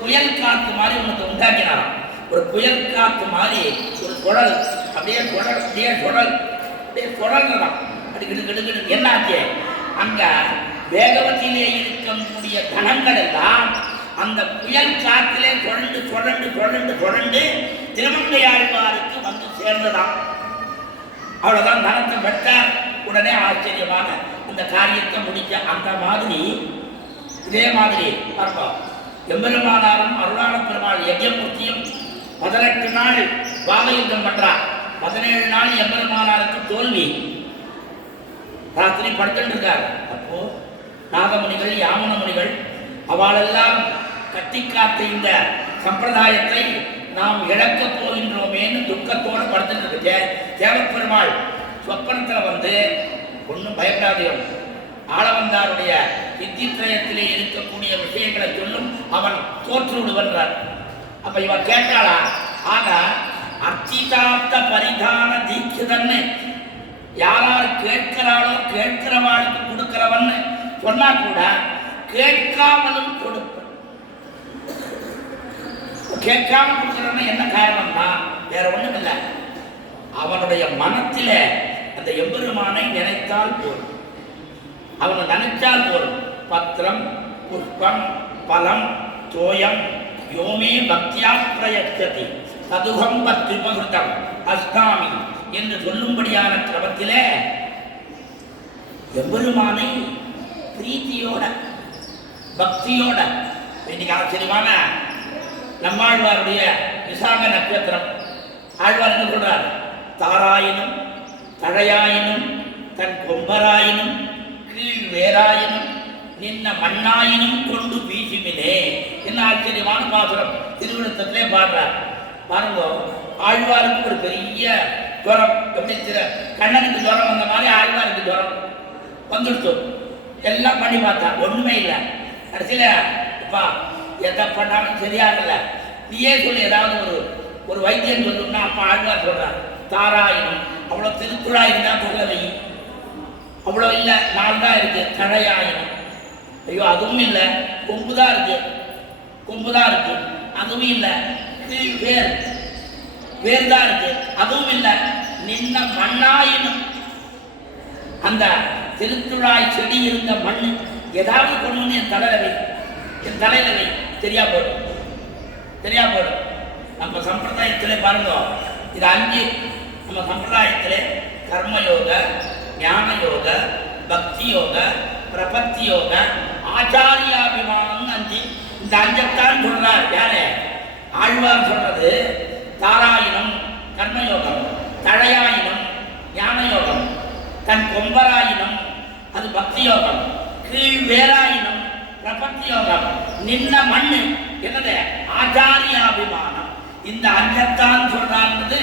புயல் காத்து மாதிரி உனக்கு உண்டாக்கினாராம். ஒரு புயல் காத்து மாதிரி ஒரு குழல், அப்படியே குழல்தான். என்னாச்சு? அங்க வேகவத்திலே இருக்கக்கூடிய தனங்கள் எல்லாம் அந்த புயல் காத்திலே சுழண்டு திருமங்கையாழ்வாருக்கு வந்து சேர்ந்ததாம். அவ்வளவுதான், தனத்தை பெற்றார். உடனே ஆச்சரியமான அந்த காரியத்தை முடிக்க. அந்த மாதிரி இதே மாதிரி பார்ப்போம். எம்பெருமானாரும் அருளாள பெருமாள் யஜ்ஞமூர்த்தியும் 18 நாள் வாகயுத்தம் பண்றார். 17 நாள் எம்பெருமானாருக்கு தோல்வி. ராத்திரி படுத்துட்டு இருக்கார். அப்போ நாதமுனிகள், யாமன முனிகள் அவளெல்லாம் கட்டி காத்த இந்த சம்பிரதாயத்தை நாம் இழக்கப் போகின்றோமேன்னு துக்கத்தோடு படுத்துட்டு இருக்கு. தேவப்பெருமாள் சொப்பனத்தில் வந்து ஒன்றும் பயப்படாதீங்க, ஆளவந்தாருடைய வித்தித்திரயத்திலே இருக்கக்கூடிய விஷயங்களை சொல்லும் அவன் தோற்று விடுவன்றார். அப்ப இவன் கேட்டாளா? ஆக அர்ச்சிதார்த்த பரிதான தீட்சிதன்னு யாரார் கேட்கிறாளோ கேட்கிறவாளுக்கு கொடுக்கிறவன்னு சொன்னா கூட கேட்காமலும் கொடுப்ப. கேட்காம கொடுக்கிறவன என்ன காரணம்னா வேற ஒண்ணும் இல்லை, அவனுடைய மனத்தில அந்த எம்பெருமானை நினைத்தால் போதும். அவனை நினைச்சால் போதும். பத்திரம் புஷ்பம் பலம் தோயம் யோமே பக்தியா பிரயச்சதி சதுகம் பத்ரிபகிருதம் அஸ்தாமி என்று சொல்லும்படியான கிரமத்திலே எம்பெருமானை பிரீத்தியோட பக்தியோட. இன்னைக்கு ஆச்சரியமான நம்மாழ்வாருடைய விசாக நட்சத்திரம். ஆழ்வார் என்ன சொல்றார்? தாராயினும் தழையாயினும் தன் கொம்பராயினும் கீழ் வேறாயினும் நின்ன மண்ணாயினும் கொண்டு வீசுமினே. என்ன ஆச்சரியமான பாசுரம் திருவிழுத்தத்திலே பாடுறார். பாருங்க, ஆழ்வாருக்கு ஒரு பெரிய ஜுரம். எப்படி கண்ணனுக்கு ஜுரம் வந்த மாதிரி ஆழ்வாருக்கு ஜுரம் வந்துடுச்சு. எல்லாம் பண்ணி பார்த்தா ஒண்ணுமே இல்லை. கடைசியில அப்பா எதை பண்ணாலும் சரியாகல, நீயே சொல்லி ஏதாவது ஒரு வைத்தியம் சொல்லணும்னா அப்பா ஆழ்வார் சொல்றார் தாராயினும். அவ்வளோ திருக்குழா இருந்தா சொல்லவை, அவ்வளோ இல்லை, 4 தான் இருக்கு. தழையாயினும், ஐயோ அதுவும் இல்லை. கொம்பு தான் இருக்கு, அதுவும் இல்லை. கீழ் வேர் தான் இருக்கு, அதுவும் இல்லை. நின்ன மண்ணாயினும், அந்த திருத்துழாய் செடி இருந்த மண் ஏதாவது கொண்டு என் தலையில வை தெரியா போடும். நம்ம சம்பிரதாயத்திலே பாருங்க, இது 5 நம்ம சம்பிரதாயத்திலே கர்மயோக, ஞான யோக, பக்தி யோக, பிரபத்தி யோக, ஆச்சாரியாபிமானம் 5. இந்த 5 சொல்றார். யாரு? ஆழ்வார் சொல்றது தாராயினம் கர்மயோகம், தழையாயினம் ஞான யோகம், தன் கொம்பராயினம் அது பக்தி யோகம், கீழ் வேறாயினம் பிரபத்தி யோகம், நின்ன மண்ணு என்னது ஆச்சாரியாபிமானம். இந்த 5 சொல்றான்றது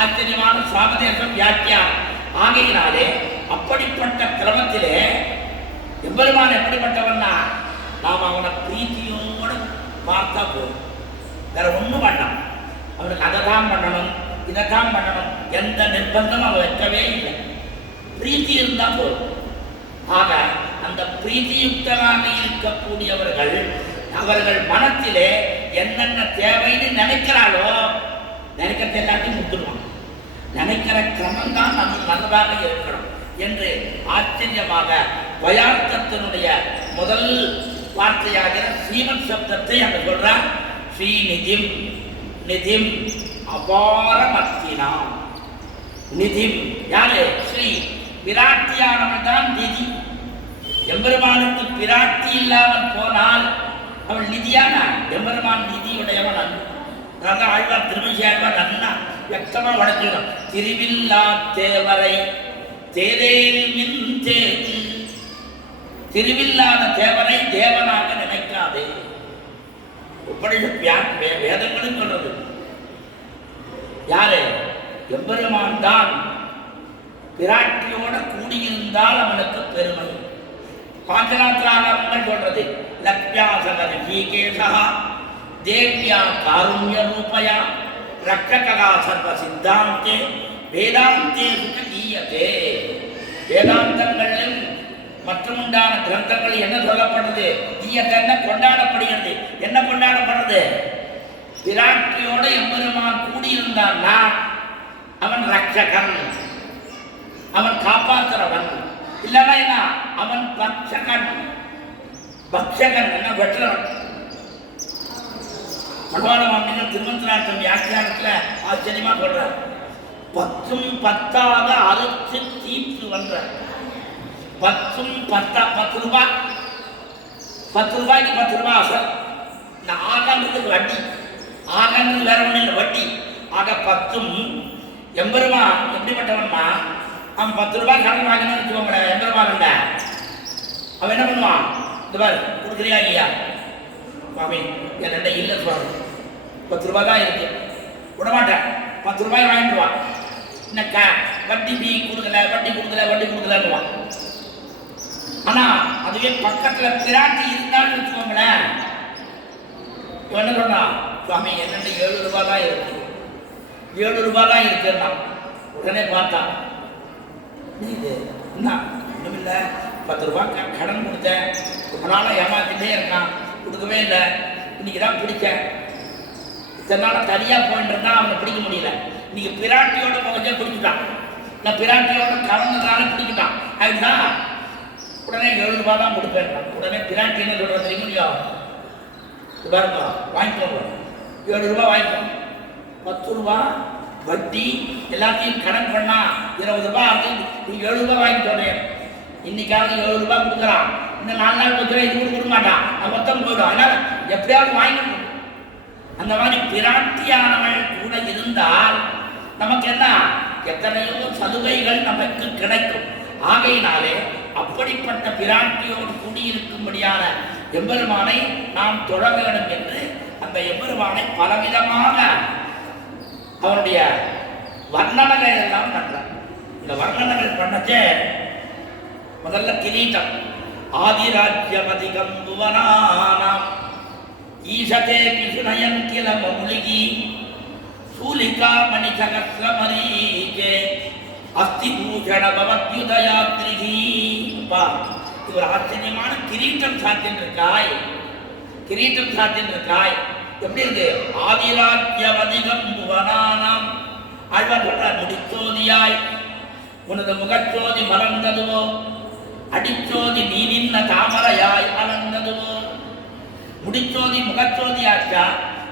ஆச்சரியமான சாமதேசம் வியாக்கியானம். ஆகையினாலே அப்படிப்பட்ட கிரமத்திலே எம்பெருமான் எப்படிப்பட்டவன்னா நாம் அவனை பிரீத்தியோடு பார்த்தா போதும். வேற ஒன்றும் வேண்டாம். அவனுக்கு அதை தான் பண்ணணும், இதைத்தான் பண்ணணும், எந்த நிர்பந்தம் அவன் வைக்கவே இல்லை. பிரீத்தி இருந்தால் போதும். ஆக அந்த பிரீத்தியுக்தராக இருக்கக்கூடியவர்கள் அவர்கள் மனத்திலே என்னென்ன தேவைன்னு நினைக்கிறாளோ நினைக்கிறது எல்லாத்தையும் முத்துருவான். நினைக்கிற கிரமம் தான் நம்ம நல்லதாக இருக்கணும் என்று ஆச்சரியமாக வயார்த்தத்தினுடைய முதல் வார்த்தையாகிற ஸ்ரீமத் சப்தத்தை அங்க சொல்றார். ஸ்ரீநிதிம் நிதிம் அபாரமர்த்தினாம். நிதிம் யாரு? ஸ்ரீ பிராட்டியானவள் தான் நிதி. எம்பெருமானுக்கு பிராட்டி இல்லாமல் போனால் அவள் நிதியான எம்பெருமான் நிதியுடையவன் அன்று. அதான் ஆழ்வார் திருமணி ஆழ்வார் நன்னா வியக்தமாக வளர்க்கணும். திருவில்லா தேவரை தேரேல் மின் தேது. திருவில்லாத தேவரை தேவனாக நினைக்காதே. வேதங்களும் சொல்றது யாரு? எம்பெருமான் தான். பிராட்டியோட கூடியிருந்தால் அவனுக்கு பெருமை. பாஞ்சராத்திராகங்கள் சொல்றது லக்ஷ்யாசகர் ஹீகேசா தேவ்யா காருண்ய ரூபயா ரட்சகா சர்வ சித்தாந்தே வேதாந்தே சுகீயதே. வேதாந்தங்களிலும் மற்றுமுண்டான கிரந்தங்கள் என்ன சொல்லப்படுறது? ஈயத்தென்ன கொண்டாடப்படுகிறது. என்ன கொண்டாடப்படுறது? பிராட்டியோட எம்பெருமான் கூடியிருந்தான்னா அவன் ரட்சகன், அவன் காப்பாற்றுறவன். இல்லைன்னா என்ன? அவன் பக்ஷகன். பக்ஷகன் என்ன? வெற்றவன். மனோரமாமிகள் திருமந்திராட்டம் வியாக்கியானத்தில் ஆச்சரியமா சொல்றார். 10ம் 10ஆக அறுத்து தீர்த்து வந்த 10ம் 10 ரூபாய், 10 ரூபாய்க்கு 10 ரூபாய் அசல். இந்த ஆகன்றது வட்டி, ஆகன்றது வேற ஒன்றும் இல்லை, வட்டி. ஆக 10ம் எம்பெருமான் எப்படிப்பட்டவன்மா? அவன் 10 ரூபாய் கடன் வாங்கினான்னு வச்சுக்கோங்களேன். எம்பெருமான் இல்லை, அவன் என்ன பண்ணுவான்? இந்த பாரு கொடுக்குறியா இல்லையா சுவாமி? என்கிட்ட இல்லை சுவாமி, 10 ரூபாய் தான் இருக்கு, விடமாட்டேன். 10 ரூபாய் வாங்கிடுவான். என்னக்கா வட்டி கொடுக்கல, வட்டி கொடுக்கலன்னுவான். ஆனா அதுவே பக்கத்துல பிராட்டி இருந்தாலும் வச்சுக்கோங்களேன், என்ன சொன்னா, சுவாமி என்னென்ன 7 ரூபாய் தான் இருக்கு, 7 ரூபாய் தான் இருக்குன்னா உடனே பார்த்தா, இது என்ன ஒன்றும் இல்லை, 10 ரூபாய் கடன் கொடுத்தேன், ரொம்ப நாளாக ஏமாத்திட்டே இருக்கான், கொடுக்கவே இல்லை, இன்னைக்கு தான் பிடிச்சேன், இத்தனை நாள் தனியாக போயிட்டு இருந்தா அவனை பிடிக்க முடியல, இன்னைக்கு பிராட்டியோட முகத்தை பிடிச்சிட்டான், நான் பிராட்டியோட கலந்ததுனால பிடிக்கிட்டான், அதுதான் உடனே 7 ரூபாய் தான் கொடுப்பேன். உடனே பிராட்டி என்ன சொல்றது தெரியுமா, பாருங்க வாங்கிக்கோங்க, 7 ரூபாய் வாங்கிக்கோங்க, 10 ரூபாய் வட்டி எல்லாத்தையும் கடன் பண்ணா 20 ரூபாய் ஆகுது, நீ 7 ரூபாய் வாங்கிக்கோங்க, இன்னைக்காவது 7 ரூபாய் கொடுக்குறான், இன்னும் 4 நாள் கொடுக்குறேன், இது கொடுக்க மாட்டான், அது மொத்தம் போயிடும், அதனால எப்படியாவது வாங்கிக்கணும். அந்த மாதிரி பிராட்டியானவள் கூட இருந்தால் நமக்கு என்ன எத்தனையோ சலுகைகள் நமக்கு கிடைக்கும். ஆகையினாலே அப்படிப்பட்ட பிராட்டியோடு கூடியிருக்கும்படியான எம்பெருமானை நாம் தொழ வேண்டும் என்று அந்த எம்பெருமானை பலவிதமாக அவருடைய வர்ணனைகள் எல்லாம் பண்றார். இந்த வர்ணனைகள் பண்ணச்சே முதல்ல கிரீட்டம், ஆதிராஜ்யமதிகம் புவனானாம் ஈசதே கிருஷ்ணயன் கிளம்ப முழுகி சூலிகா மணி சகசிரமரீகே அஸ்தி பூஷண பவத்யுதயாத்ரிகி. இவர் ஆச்சரியமான கிரீட்டம் சாத்தின்றிருக்காய், கிரீட்டம் சாத்தின்றிருக்காய், எப்படி இருக்கு, ஆதிராஜ்யமதிகம் புவனானாம். ஆழ்வார் சொல்றார், முடிச்சோதியாய் உனது முகச்சோதி மலர்ந்ததுவோ, அடிச்சோதி நீ நின்ன தாமரையாய் அலர்ந்ததுவோ. முடிச்சோதி முகச்சோதி ஆச்சா,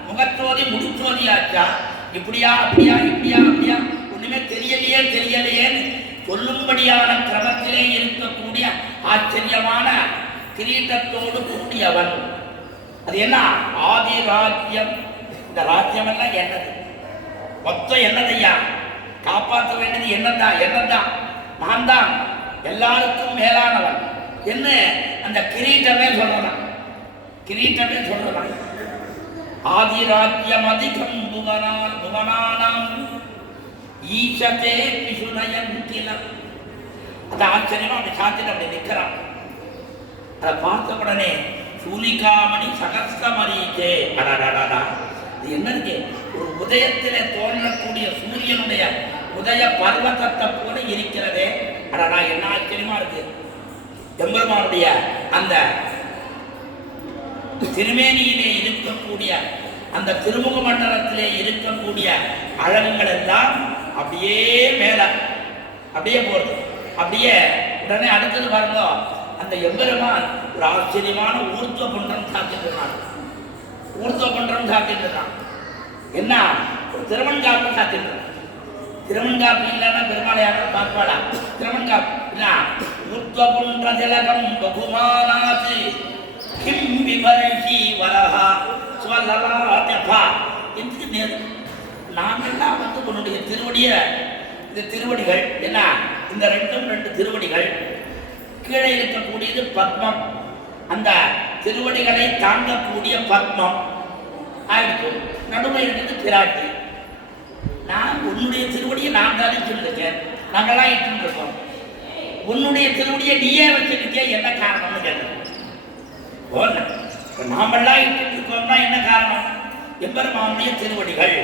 முகச்சோதி முடிச்சோதி ஆச்சா, இப்படியா அப்படியா இப்படியா அப்படியா ஒண்ணுமே தெரியலையே தெரியலையேன்னு சொல்லும்படியான கிரமத்திலே இருக்கக்கூடிய ஆச்சரியமான கிரீட்டத்தோடு கூடியவன். அது என்ன, ஆதி ராஜ்யம். இந்த ராஜ்யம் எல்லாம் என்னது, மொத்தம் என்னதையா, காப்பாற்ற வேண்டியது என்னதான், என்னதான் நான் தான் எல்லாருக்கும் மேலானவன் என்ன அந்த கிரீட்டமே சொல்றான், கிரீட்டமே சொல்றான். ஆதிராஜ்யம் அதிகம் புவனானாம் ஈசதே பிசுனயன் கிலம். அது ஆச்சரியமா அப்படி சாத்திட்டு அப்படி நிற்கிறான். அதை பார்த்த உடனே சூலிகாமணி சகஸ்ரமரீகே, அடாடாடா இது என்ன இருக்கு, ஒரு உதயத்திலே தோன்றக்கூடிய சூரியனுடைய உதய பர்வதத்தை போல இருக்கிறதே, அடடா என்ன ஆச்சரியமா இருக்கு. எம்பெருமானுடைய அந்த திருமேனியிலே இருக்கக்கூடிய அந்த திருமுக மண்டலத்திலே இருக்கக்கூடிய அழகுகள் எல்லாம் அப்படியே மேல அப்படியே போறது, அப்படியே உடனே அடுத்தது பாருங்க, அந்த எம்பெருமான் ஒரு ஆச்சரியமான ஊர்த்துவ பண்றம் சாத்திட்டுருக்கான், ஊர்த்துவ பண்றம் சாத்திட்டுருக்கான். என்ன, ஒரு திருமண்காப்பு சாத்திட்டுருக்கான். திருமண்காப்பு இல்லைன்னா பெருமாளை யாரும் பார்ப்பாளா, திருமண்காப்பு என்ன, ஊர்த்துவ பண்ற திலகம் பகுமானாது கிம் விபர்ஷி வரஹா ஸ்வலலாத்யபா. எதுக்கு நேரு நாமெல்லாம் வந்து உன்னுடைய திருவடிய, இந்த திருவடிகள் என்ன, இந்த ரெண்டு திருவடிகள், கீழே இருக்கக்கூடியது பத்மம், அந்த திருவடிகளை தாங்கக்கூடிய பத்மம் ஆயிடுச்சு, நடுவில் இருக்கிறது பிராட்டி. நான் உன்னுடைய திருவடியை நான் தான் சொல்லிருக்கேன், நாங்களாம் இட்டு இருக்கோம், உன்னுடைய திருவடியை நீயே வச்சிருக்கே, என்ன காரணம்னு கேட்க, நாமெல்லாம் இட்டு இருக்கோம்னா என்ன காரணம், எம்பெருமானுடைய திருவடிகள்,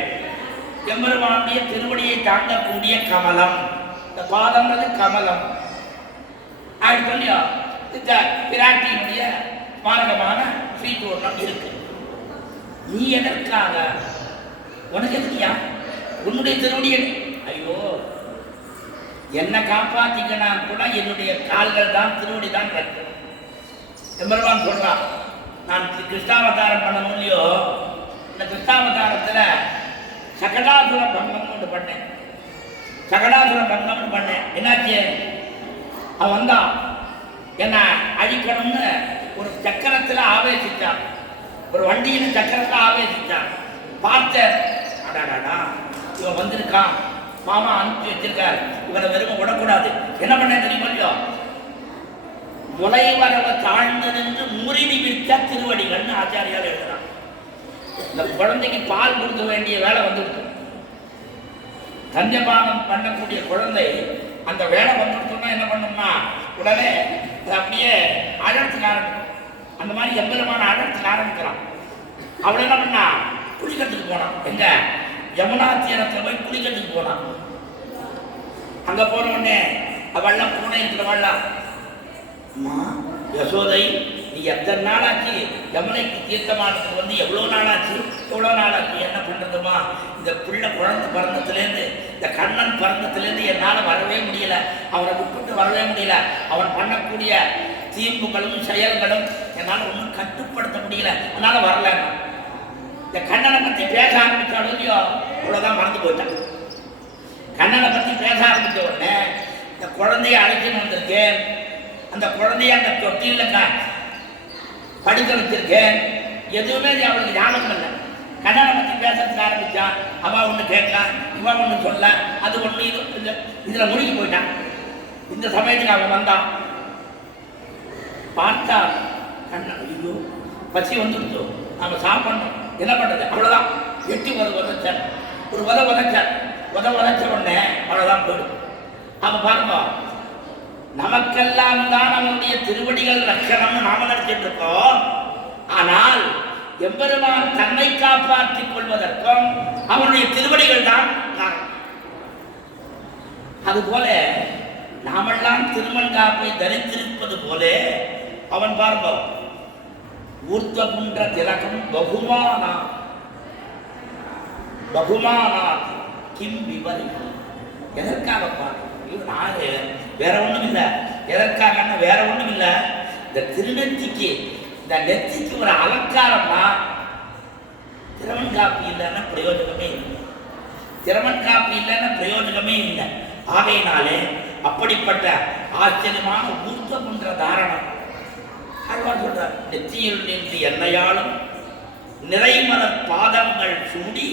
எம்பெருமானுடைய திருவடியை தாங்கக்கூடிய கமலம், இந்த பாதம்ன்றது கமலம் ஆயிடுச்சு இல்லையா. இந்த பிராட்டியினுடைய ஸ்மாரகமான ஸ்ரீதூர்ணம் இருக்கு. நீ எதற்காக, உனக்கு எதுக்கியா உன்னுடைய திருவடியை, ஐயோ என்னை காப்பாத்திக்கனா கூட என்னுடைய கால்கள் தான் திருவடி தான் கட்டு. எம்பெருமான் சொல்றான், நான் கிருஷ்ணாவதாரம் பண்ணணும் இல்லையோ, இந்த கிருஷ்ணாவதாரத்துல சகடாசுர பங்கம்னு ஒன்று பண்ணேன், சகடாசுர பங்கம்னு பண்ணேன். என்னாச்சு, அவன் வந்தான் என்ன அழிக்கணும்னு ஒரு சக்கரத்துல ஆவேசிச்சான், ஒரு வண்டியின் சக்கரத்துல ஆவேசிச்சான். பார்த்த அடாடாடா இவன் வந்திருக்கான், மாமா அனுப்பி வச்சிருக்காரு, இவனை வெறும் விடக்கூடாது. என்ன பண்ண தெரியுமா இல்லையோ, முளை வரவ தாழ்ந்து நின்று முறிவி விற்க திருவடிகள்னு ஆச்சாரியால் எழுதுறான். இந்த குழந்தைக்கு பால் கொடுக்க வேண்டிய வேலை வந்துருக்கு, தஞ்சபானம் பண்ணக்கூடிய குழந்தை அந்த வேலை வந்துருச்சோம்னா என்ன பண்ணோம்னா உடனே அது அப்படியே அழறதுக்கு ஆரம்பிக்கும். அந்த மாதிரி எம்பெருமான அழறதுக்கு ஆரம்பிக்கிறான். அவள் என்ன பண்ணா, குளிக்கிறதுக்கு போனான். எங்க யமுனா தீரத்தில் போய் குளிக்கிறதுக்கு போனான். அங்க போன உடனே அவள்லாம் பூனை இருக்கிறவள்லாம், அம்மா யசோதை, நீ எத்தனை நாளாச்சு யமுனைக்கு தீர்த்தமானதுக்கு வந்து? எவ்வளோ நாளாச்சு? எவ்வளோ நாளாச்சு? என்ன பண்ணுறதுமா, இந்த பிள்ளை குழந்தை பிறந்தத்துலேருந்து, இந்த கண்ணன் பிறந்தத்துலேருந்து என்னால் வரவே முடியல, அவரை விட்டுட்டு வரவே முடியல. அவன் பண்ணக்கூடிய தீர்ப்புகளும் செயல்களும் என்னால் ஒன்றும் கட்டுப்படுத்த முடியல, அதனால் வரல. இந்த கண்ணனை பற்றி பேச ஆரம்பித்தாலும் இல்லையோ, அவ்வளோதான் மறந்து போயிட்டான். கண்ணனை பற்றி பேச ஆரம்பித்த உடனே இந்த குழந்தைய அழைச்சின்னு வந்திருக்கேன், அந்த குழந்தைய அந்த தொட்டியில் படிக்க வச்சிருக்கேன், எதுவுமே அவளுக்கு ஞாபகம் இல்லை. கண்ணனை பற்றி பேசுறதுக்கு ஆரம்பித்தான். அவள் ஒன்று கேட்கா, இவன் ஒன்று சொல்ல, அது ஒன்று இது இல்லை, இதில் முழுகி போயிட்டான். இந்த சமயத்துக்கு அவன் வந்தான். பார்த்தா கண்ணன், ஐயோ பசி வந்துடுச்சோ, நம்ம சாப்பிடணும், என்ன பண்ணுறது? அவ்வளோதான், எட்டி உதச்சார், ஒரு உதச்சார். உதச்ச உடனே அவ்வளோதான் போயிடும். அவன் பாருங்க, நமக்கெல்லாம் தான் அவனுடைய திருவடிகள் ரட்சணம்னு நாம நினைச்சிட்டு இருக்கோம். ஆனால் எம்பெருமான் தன்னை காப்பாற்றிக் கொள்வதற்கும் அவனுடைய திருவடிகள் தான் காரணம். அதுபோல நாமெல்லாம் திருமண்காப்பை தரித்திருப்பது போல அவன் பாருங்க, ஊர்த்வகுன்ற திலகம் பகுமானா கிம் விவரி. எதற்காக பாருங்க, வேற ஒண்ணும் இல்லை. எதற்காக வேற ஒண்ணும் இல்லை. இந்த திருநெத்திக்கு, இந்த நெத்திக்கு ஒரு அலங்காரம்னா திருமண்காப்பு இல்லைன்னா பிரயோஜனமே இல்லை. திருமண்காப்பு இல்லைன்னா பிரயோஜனமே இல்லை. ஆகையினாலே அப்படிப்பட்ட ஆச்சரியமான ஊர்த்வகுன்ற தாரணம் ஆழ்வார் சொல்றார். நெத்தியில் நின்று என்னையாலும் நிறைமலர் பாதங்கள் சூடி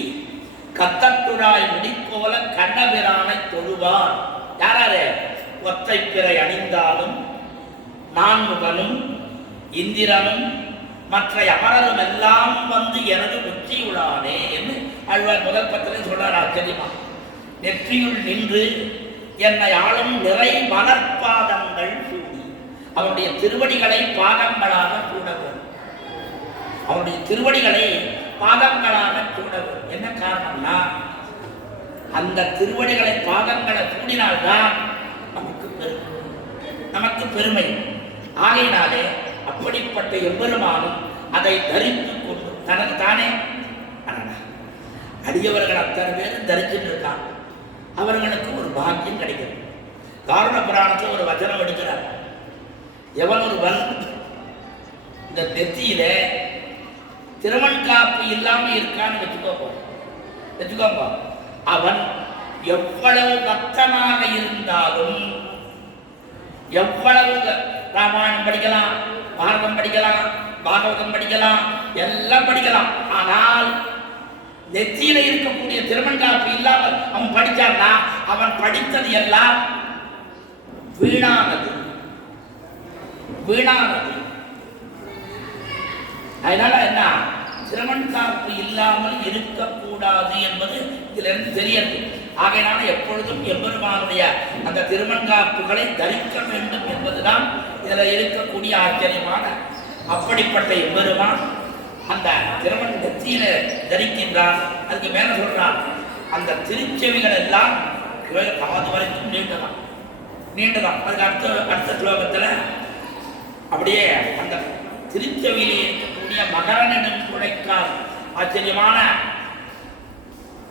கத்தத்துழாய் முடிப்போல கண்ணபிரானை தொழுவார். யாராரு? ஒத்தை பிறை அணிந்தாலும் நான்முகனும் இந்திரனும் மற்ற அமரரும் எல்லாம் வந்து எனது உச்சியுளானே என்று ஆழ்வார் முதல் பத்திலே சொல்றார். ஆச்சரியமா, நெற்றியுள் நின்று என்னை ஆளும் நிறை மலர்பாதங்கள் சூடி. அவனுடைய திருவடிகளை பாதங்களாக சூடவும், அவனுடைய திருவடிகளை பாதங்களாக சூடவும். என்ன காரணம்னா, அந்த திருவடிகளை பாதங்களை சூடினால்தான் நமக்கு பெருமை. ஆகையினாலே அப்படிப்பட்ட எம்பெருமானும் அதை தரித்து கொண்டு தனக்கு தானே அடியவர்கள் அத்தனை பேரும் தரிச்சுட்டு இருக்காங்க. அவர்களுக்கு ஒரு பாக்கியம் கிடைக்கிறது. காரண புராணத்தில் ஒரு வசனம் எடுக்கிறார். எவன் ஒருவன் இந்த நெத்தியில திருமண்காப்பு இல்லாம இருக்கான்னு வச்சுக்கோங்க, அவன் எவ்வளவு பக்தனாக இருந்தாலும், எவ்வளவு ராமாயணம் படிக்கலாம், பாரதம் படிக்கலாம், பாகவதம் படிக்கலாம், எல்லாம் படிக்கலாம். ஆனால் நெத்தியில இருக்கக்கூடிய திருமண்காப்பு இல்லாமல் அவன் படிச்சான்னா அவன் படித்தது எல்லாம் வீணானது. அதனால என்ன, திருமண்காப்பு இல்லாமல் இருக்கக்கூடாது என்பது இதுல இருந்து தெரியாது. ஆகையினால எப்பொழுதும் எம்பெருமானுடைய அந்த திருமண்காப்புகளை தரிக்க வேண்டும் என்பதுதான் இதுல இருக்கக்கூடிய ஆச்சரியமான. அப்படிப்பட்ட எம்பெருமான் அந்த திருமண் நெத்தியில தரிக்கின்றான். அதுக்கு மேல சொல்றான், அந்த திருச்செவிகள் எல்லாம் காது வரைக்கும் நீண்டதான். அதுக்கு அடுத்த ஸ்லோகத்துல அப்படியே அந்த திருச்செவியிலே இருக்கக்கூடிய மகரனிடம் குடைக்கால் ஆச்சரியமான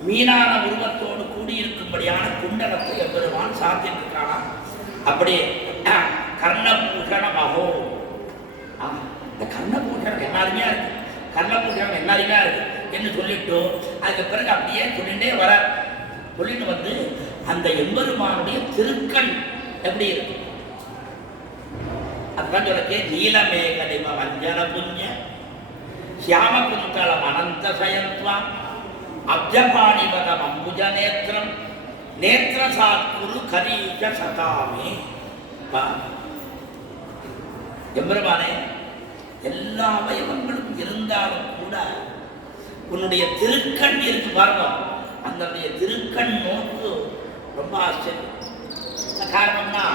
மீனான உருவத்தோடு கூடியிருக்கும்படியான குண்டலத்தை எம்பெருமான் சாத்திட்டு இருக்கானா. அப்படியே கர்ணபூஷண மகோ, இந்த கர்ணபூஷணம் எல்லாருமே இருக்கு, கர்ணபூஷணம் எல்லாருமே இருக்கு என்று சொல்லிட்டு அதுக்கு பிறகு அப்படியே சொல்லிட்டே வர சொல்லிட்டு வந்து அந்த எம்பெருமானுடைய திருக்கண் எப்படி இருக்கு அதுதான் சொல்ல. நீலமேகடிம வஞ்சன புஞ்ச சியாம குந்தளம் அனந்த சயத்வா அப்ஜபாணிபதம் அம்புஜ நேத்திரம் நேத்திரசாத்குரு கரீஜ சதாமே. எம்பெருமானே, எல்லா அவயவங்களும் இருந்தாலும் கூட உன்னுடைய திருக்கண் இருக்கு பாருங்க, அந்த திருக்கண் நோக்கு ரொம்ப ஆச்சரியம். காரணம்னா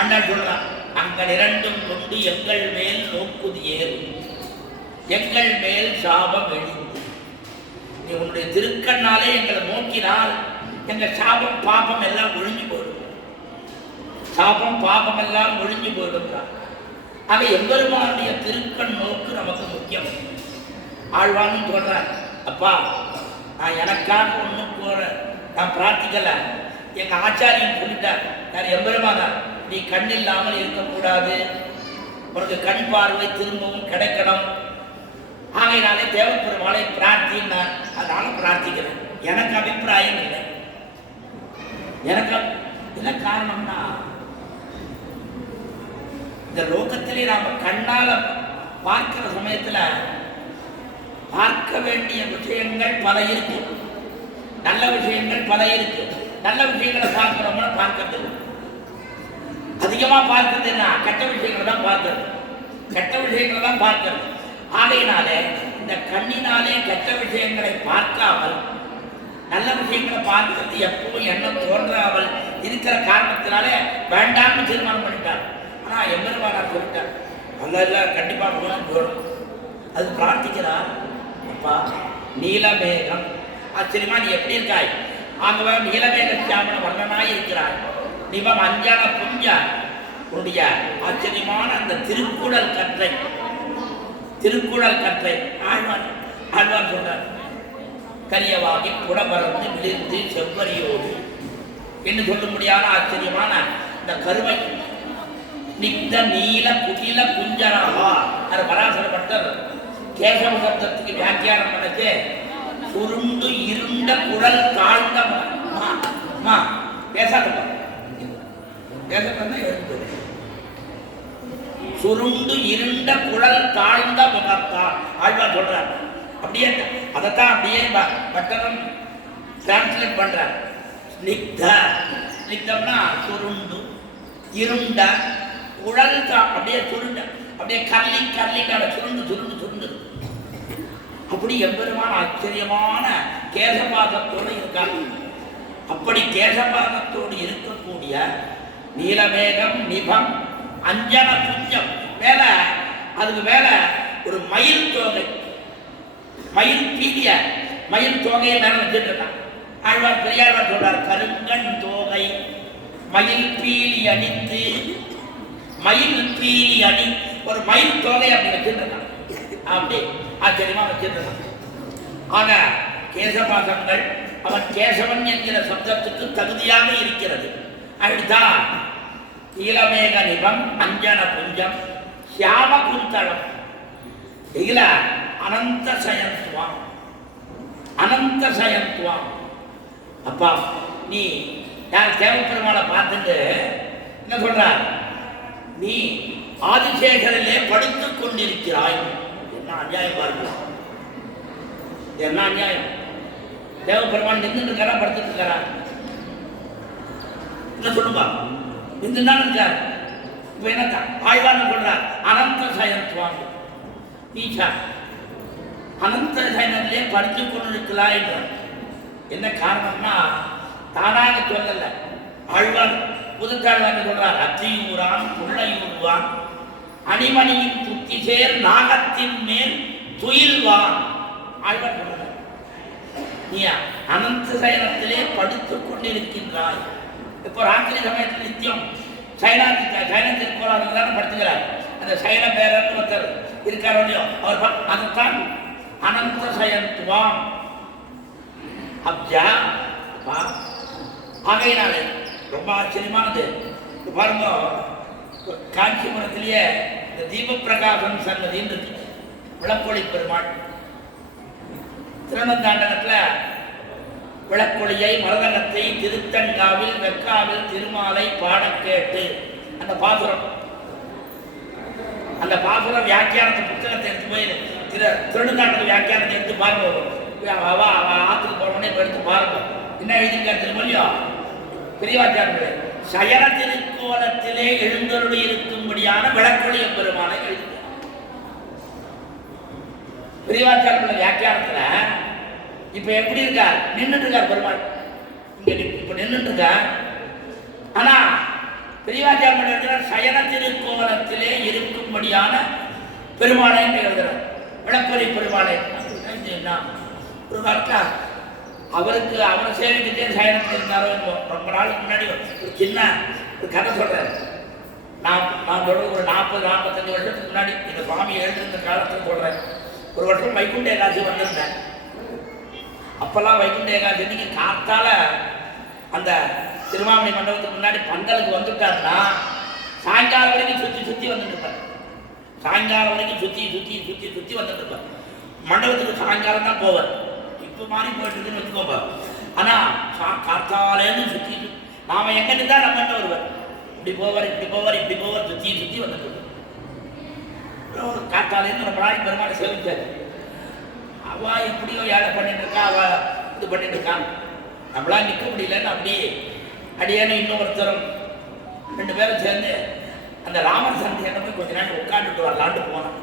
அண்ணன் சொல்றான், அங்கள் இரண்டும் கொண்டு எங்கள் மேல் நோக்குது ஏறும், எங்கள் மேல் சாபம் எழுந்து. நீ உன்னுடைய திருக்கண்ணாலே எங்களை நோக்கினால் எங்கள் சாபம் பாபம் எல்லாம் ஒழிஞ்சு போயிடும், சாபம் பாபம் எல்லாம் ஒழிஞ்சு போயிடுங்கிறார். ஆக எம்பெருமானுடைய திருக்கண் நோக்கு நமக்கு முக்கியம். ஆழ்வான்னு சொல்றார், அப்பா நான் எனக்காக ஒன்றும் நான் பிரார்த்திக்கல, எங்க ஆச்சாரியன் சொல்லிட்டார், யார் எம்பெருமானார், நீ கண் இல்லாமல் இருக்கக்கூடாது, உனக்கு கண் பார்வை திரும்பவும் கிடைக்கணும், ஆகையினாலே தேவப்பெருமாளை பிரார்த்தினார். அதனால பிரார்த்திக்கிறேன். எனக்கு அபிப்பிராயம் இல்லை. எனக்கு என்ன காரணம்னா, இந்த லோகத்திலே நாம கண்ணால பார்க்கிற சமயத்துல பார்க்க வேண்டிய விஷயங்கள் பல இருக்கு, நல்ல விஷயங்கள் பல இருக்கு. நல்ல விஷயங்களை பார்க்கிறோம்னா பார்க்கறது இல்லை, அதிகமா பார்க்கறது என்ன, கெட்ட விஷயங்களை தான் பார்க்கறது, கெட்ட விஷயங்களை தான் பார்க்கறது. ஆகையினாலே இந்த கண்ணினாலே கெட்ட விஷயங்களை பார்க்காமல் நல்ல விஷயங்களை பார்க்கறது எப்பவும் எண்ணம் தோன்றாமல் இருக்கிற காரணத்தினாலே வேண்டாம்னு தீர்மானம் பண்ணிட்டார். ஆனா எம்பெருமானார் சொல்லிட்டார், அல்ல கண்டிப்பாக போகணும். அது பிரார்த்திக்கிறார், அப்பா நீலமேகம், ஆச்சரியமா நீ எப்படி இருக்காய், ஆகவே நீலமேக சாமன வர்ணனாய் இருக்கிறாய், நிபம் அஞ்சன புஞ்ச, உன்னுடைய ஆச்சரியமான அந்த திருக்குறள் கற்றை, திருக்குறள் கற்றை ஆழ்வார் சொல்றார், கரியவாகி புடபரந்து விழுந்து செவ்வரியோடு என்று சொல்லும்படியான ஆச்சரியமான இந்த கருவை நித்த நீல குடில குஞ்சரகா. அது பராசரப்பட்டர் கேசவ சப்தத்துக்கு வியாக்கியானம் பண்ணச்சு, சுருண்டு இருண்ட குரல் தாழ்ந்த பேசாதப்பா, பேசப்பா எழுத்து, சுருண்டு இருண்ட குரல் தாழ்ந்த முகத்தான் ஆழ்வார் சொல்றார். அப்படியே அதைத்தான் அப்படியே பட்டனம் டிரான்ஸ்லேட் பண்றார். ஸ்னிக்த, ஸ்னிக்தம்னா சுருண்டு, இருண்ட, குழல் அப்படியே சுருண்ட, அப்படியே கர்லிங் கர்லிங்கான சுருண்டு சுருண்டு சுருண்டு. அப்படி எம்பெருமான ஆச்சரியமான கேசபாதத்தோடு இருக்காங்க. அப்படி கேசபாதத்தோடு இருக்கக்கூடிய நீலமேகம் நிபம் அஞ்சன புஞ்சம், மேல அதுக்கு மேல ஒரு மயில் தோகை, மயில் பீலிய மயில் தோகையை மேல வச்சுட்டு இருக்கான். ஆழ்வார் பெரியாழ்வார் சொல்றார், கருங்கண் தோகை மயில் பீலி அணிந்து, மயில் பீலி அணி, ஒரு மயில் தோகை அப்படி வச்சுட்டு இருக்கான், அப்படி ஆச்சரியமா வச்சுட்டு இருக்கான். ஆனா கேசபாசங்கள் அவன் கேசவன் என்கிற சப்தத்துக்கு தகுதியாக இருக்கிறது. அப்படித்தான் நீலமேக நிபம் அஞ்சன புஞ்சம் சியாம குந்தளம், இதுல அனந்த சயந்துவான், அனந்த சயந்துவான். அப்பா நீ யார் தேவப்பெருமாளை பார்த்துட்டு என்ன சொல்ற, நீ ஆதிசேகரிலே படுத்துக் கொண்டிருக்கிறாய். என்ன அநியாயம் பாருங்க, என்ன அநியாயம். தேவப்பெருமான் நின்று இருக்காரா படுத்துட்டு இருக்காரா, என்ன சொல்லுங்க, நின்று தான் இருக்கார். இப்ப என்னத்தான் ஆழ்வான்னு சொல்றார், அனந்த சயந்துவான், நீச்சா அனந்த சயனத்திலே படுத்துக் கொண்டிருக்கிறாய் என்றார். என்ன காரணம்னா தானாக சொல்லல, ஆழ்வார் புதுத்தாழ்வான் சொல்றார், அத்தியூரான் புள்ளையூர்வான் அணிமணியின் துத்தி சேர் நாகத்தின் மேல் துயில்வான். ஆழ்வார் சொல்றார், நீ அனந்த சயனத்திலே படுத்துக் கொண்டிருக்கின்றாய். இப்போ ராத்திரி சமயத்தில் நித்தியம் சயனத்திற்கு போராடுறது தானே படுத்துக்கிறார். அந்த சயன பேரன்னு ஒருத்தர் இருக்காரோ இல்லையோ, அவர் அதைத்தான் அனந்த சயந்துவான். அப்ஜா ஆகையினாலே ரொம்ப ஆச்சரியமானது. பாருங்க, காஞ்சிபுரத்திலேயே இந்த தீபப்பிரகாசம் சன்னதின்னு இருக்கு, விளக்கொளி பெருமாள். திருநந்தாண்டகத்தில் விளக்கொளியை மரதகத்தை திருத்தன்காவில் வெக்காவில் திருமாலை பாட கேட்டு அந்த பாசுரம், அந்த பாசுர வியாக்கியானத்தை புத்தகத்தை எடுத்து போய் திருநந்தாண்டக வியாக்கியானத்தை எடுத்து பாருங்க. ஆற்றுக்கு போனோடனே எடுத்து பாருங்க, என்ன எழுதியிருக்காரு திருமல்லியோ பெரியவாச்சாரங்களே, சயன திருக்கோலத்திலே எழுந்தருளி இருக்கும்படியான விளக்கொளி பெருமானை எழுதினார். பெரியவாச்சாரங்கள வியாக்கியானத்துல இப்ப எப்படி இருக்கார், நின்றுட்டு இருக்கார் பெருமாள், இங்க இப்ப நின்றுட்டு இருக்கார். ஆனா பெரியவாச்சார் எழுதுகிறார் சயன திருக்கோலத்திலே இருக்கும்படியான பெருமாளை என்று எழுதுகிறார். விளக்குரை பெருமாளை ஒரு காலத்தில் அவருக்கு அவரை சேவிக்கிட்டே சயனத்தில் இருந்தாரோ ரொம்ப நாளுக்கு முன்னாடி ஒரு சின்ன ஒரு கதை சொல்றாரு. நான் சொல்றது ஒரு 40-45 வருஷத்துக்கு முன்னாடி இந்த சுவாமி எழுந்திருந்த காலத்தில் சொல்றேன். ஒரு வருஷம் வைகுண்ட ஏகாதசி வந்திருந்தேன். அப்பெல்லாம் வைகுண்ட ஏகாதசி நீங்க காத்தால அந்த திருமாமணி மண்டபத்துக்கு முன்னாடி பந்தலுக்கு வந்துட்டாருன்னா சாயங்காலம் வரைக்கும் சுத்தி வந்துட்டு இருப்பார். சாயங்காலம் வரைக்கும் சுத்தி வந்துட்டு இருப்பார். மண்டபத்துக்கு சாயங்காலம் தான் போவார். இப்போ மாறி போயிட்டு இருக்குன்னு வச்சுக்கோங்க. ஆனா காத்தாலேருந்து சுத்தி நாம எங்கிட்டு தான் நம்ம என்ன வருவார். இப்படி போவார் சுத்தி வந்துட்டு காத்தாலேருந்து ரொம்ப நாளைக்கு பெருமாளை சேவிச்சாரு. அவ எப்படியோ ஏழை பண்ணிட்டு இருக்கா, அவ இது பண்ணிட்டு இருக்கான். நம்மளா நிற்க முடியலன்னு அப்படியே அடியானு இன்னொருத்தரும் 2 பேரும் சேர்ந்து அந்த ராமர் சந்தி என்ன போய் கொஞ்ச நேரம் உட்காந்துட்டு வரலான்ட்டு போனோம்.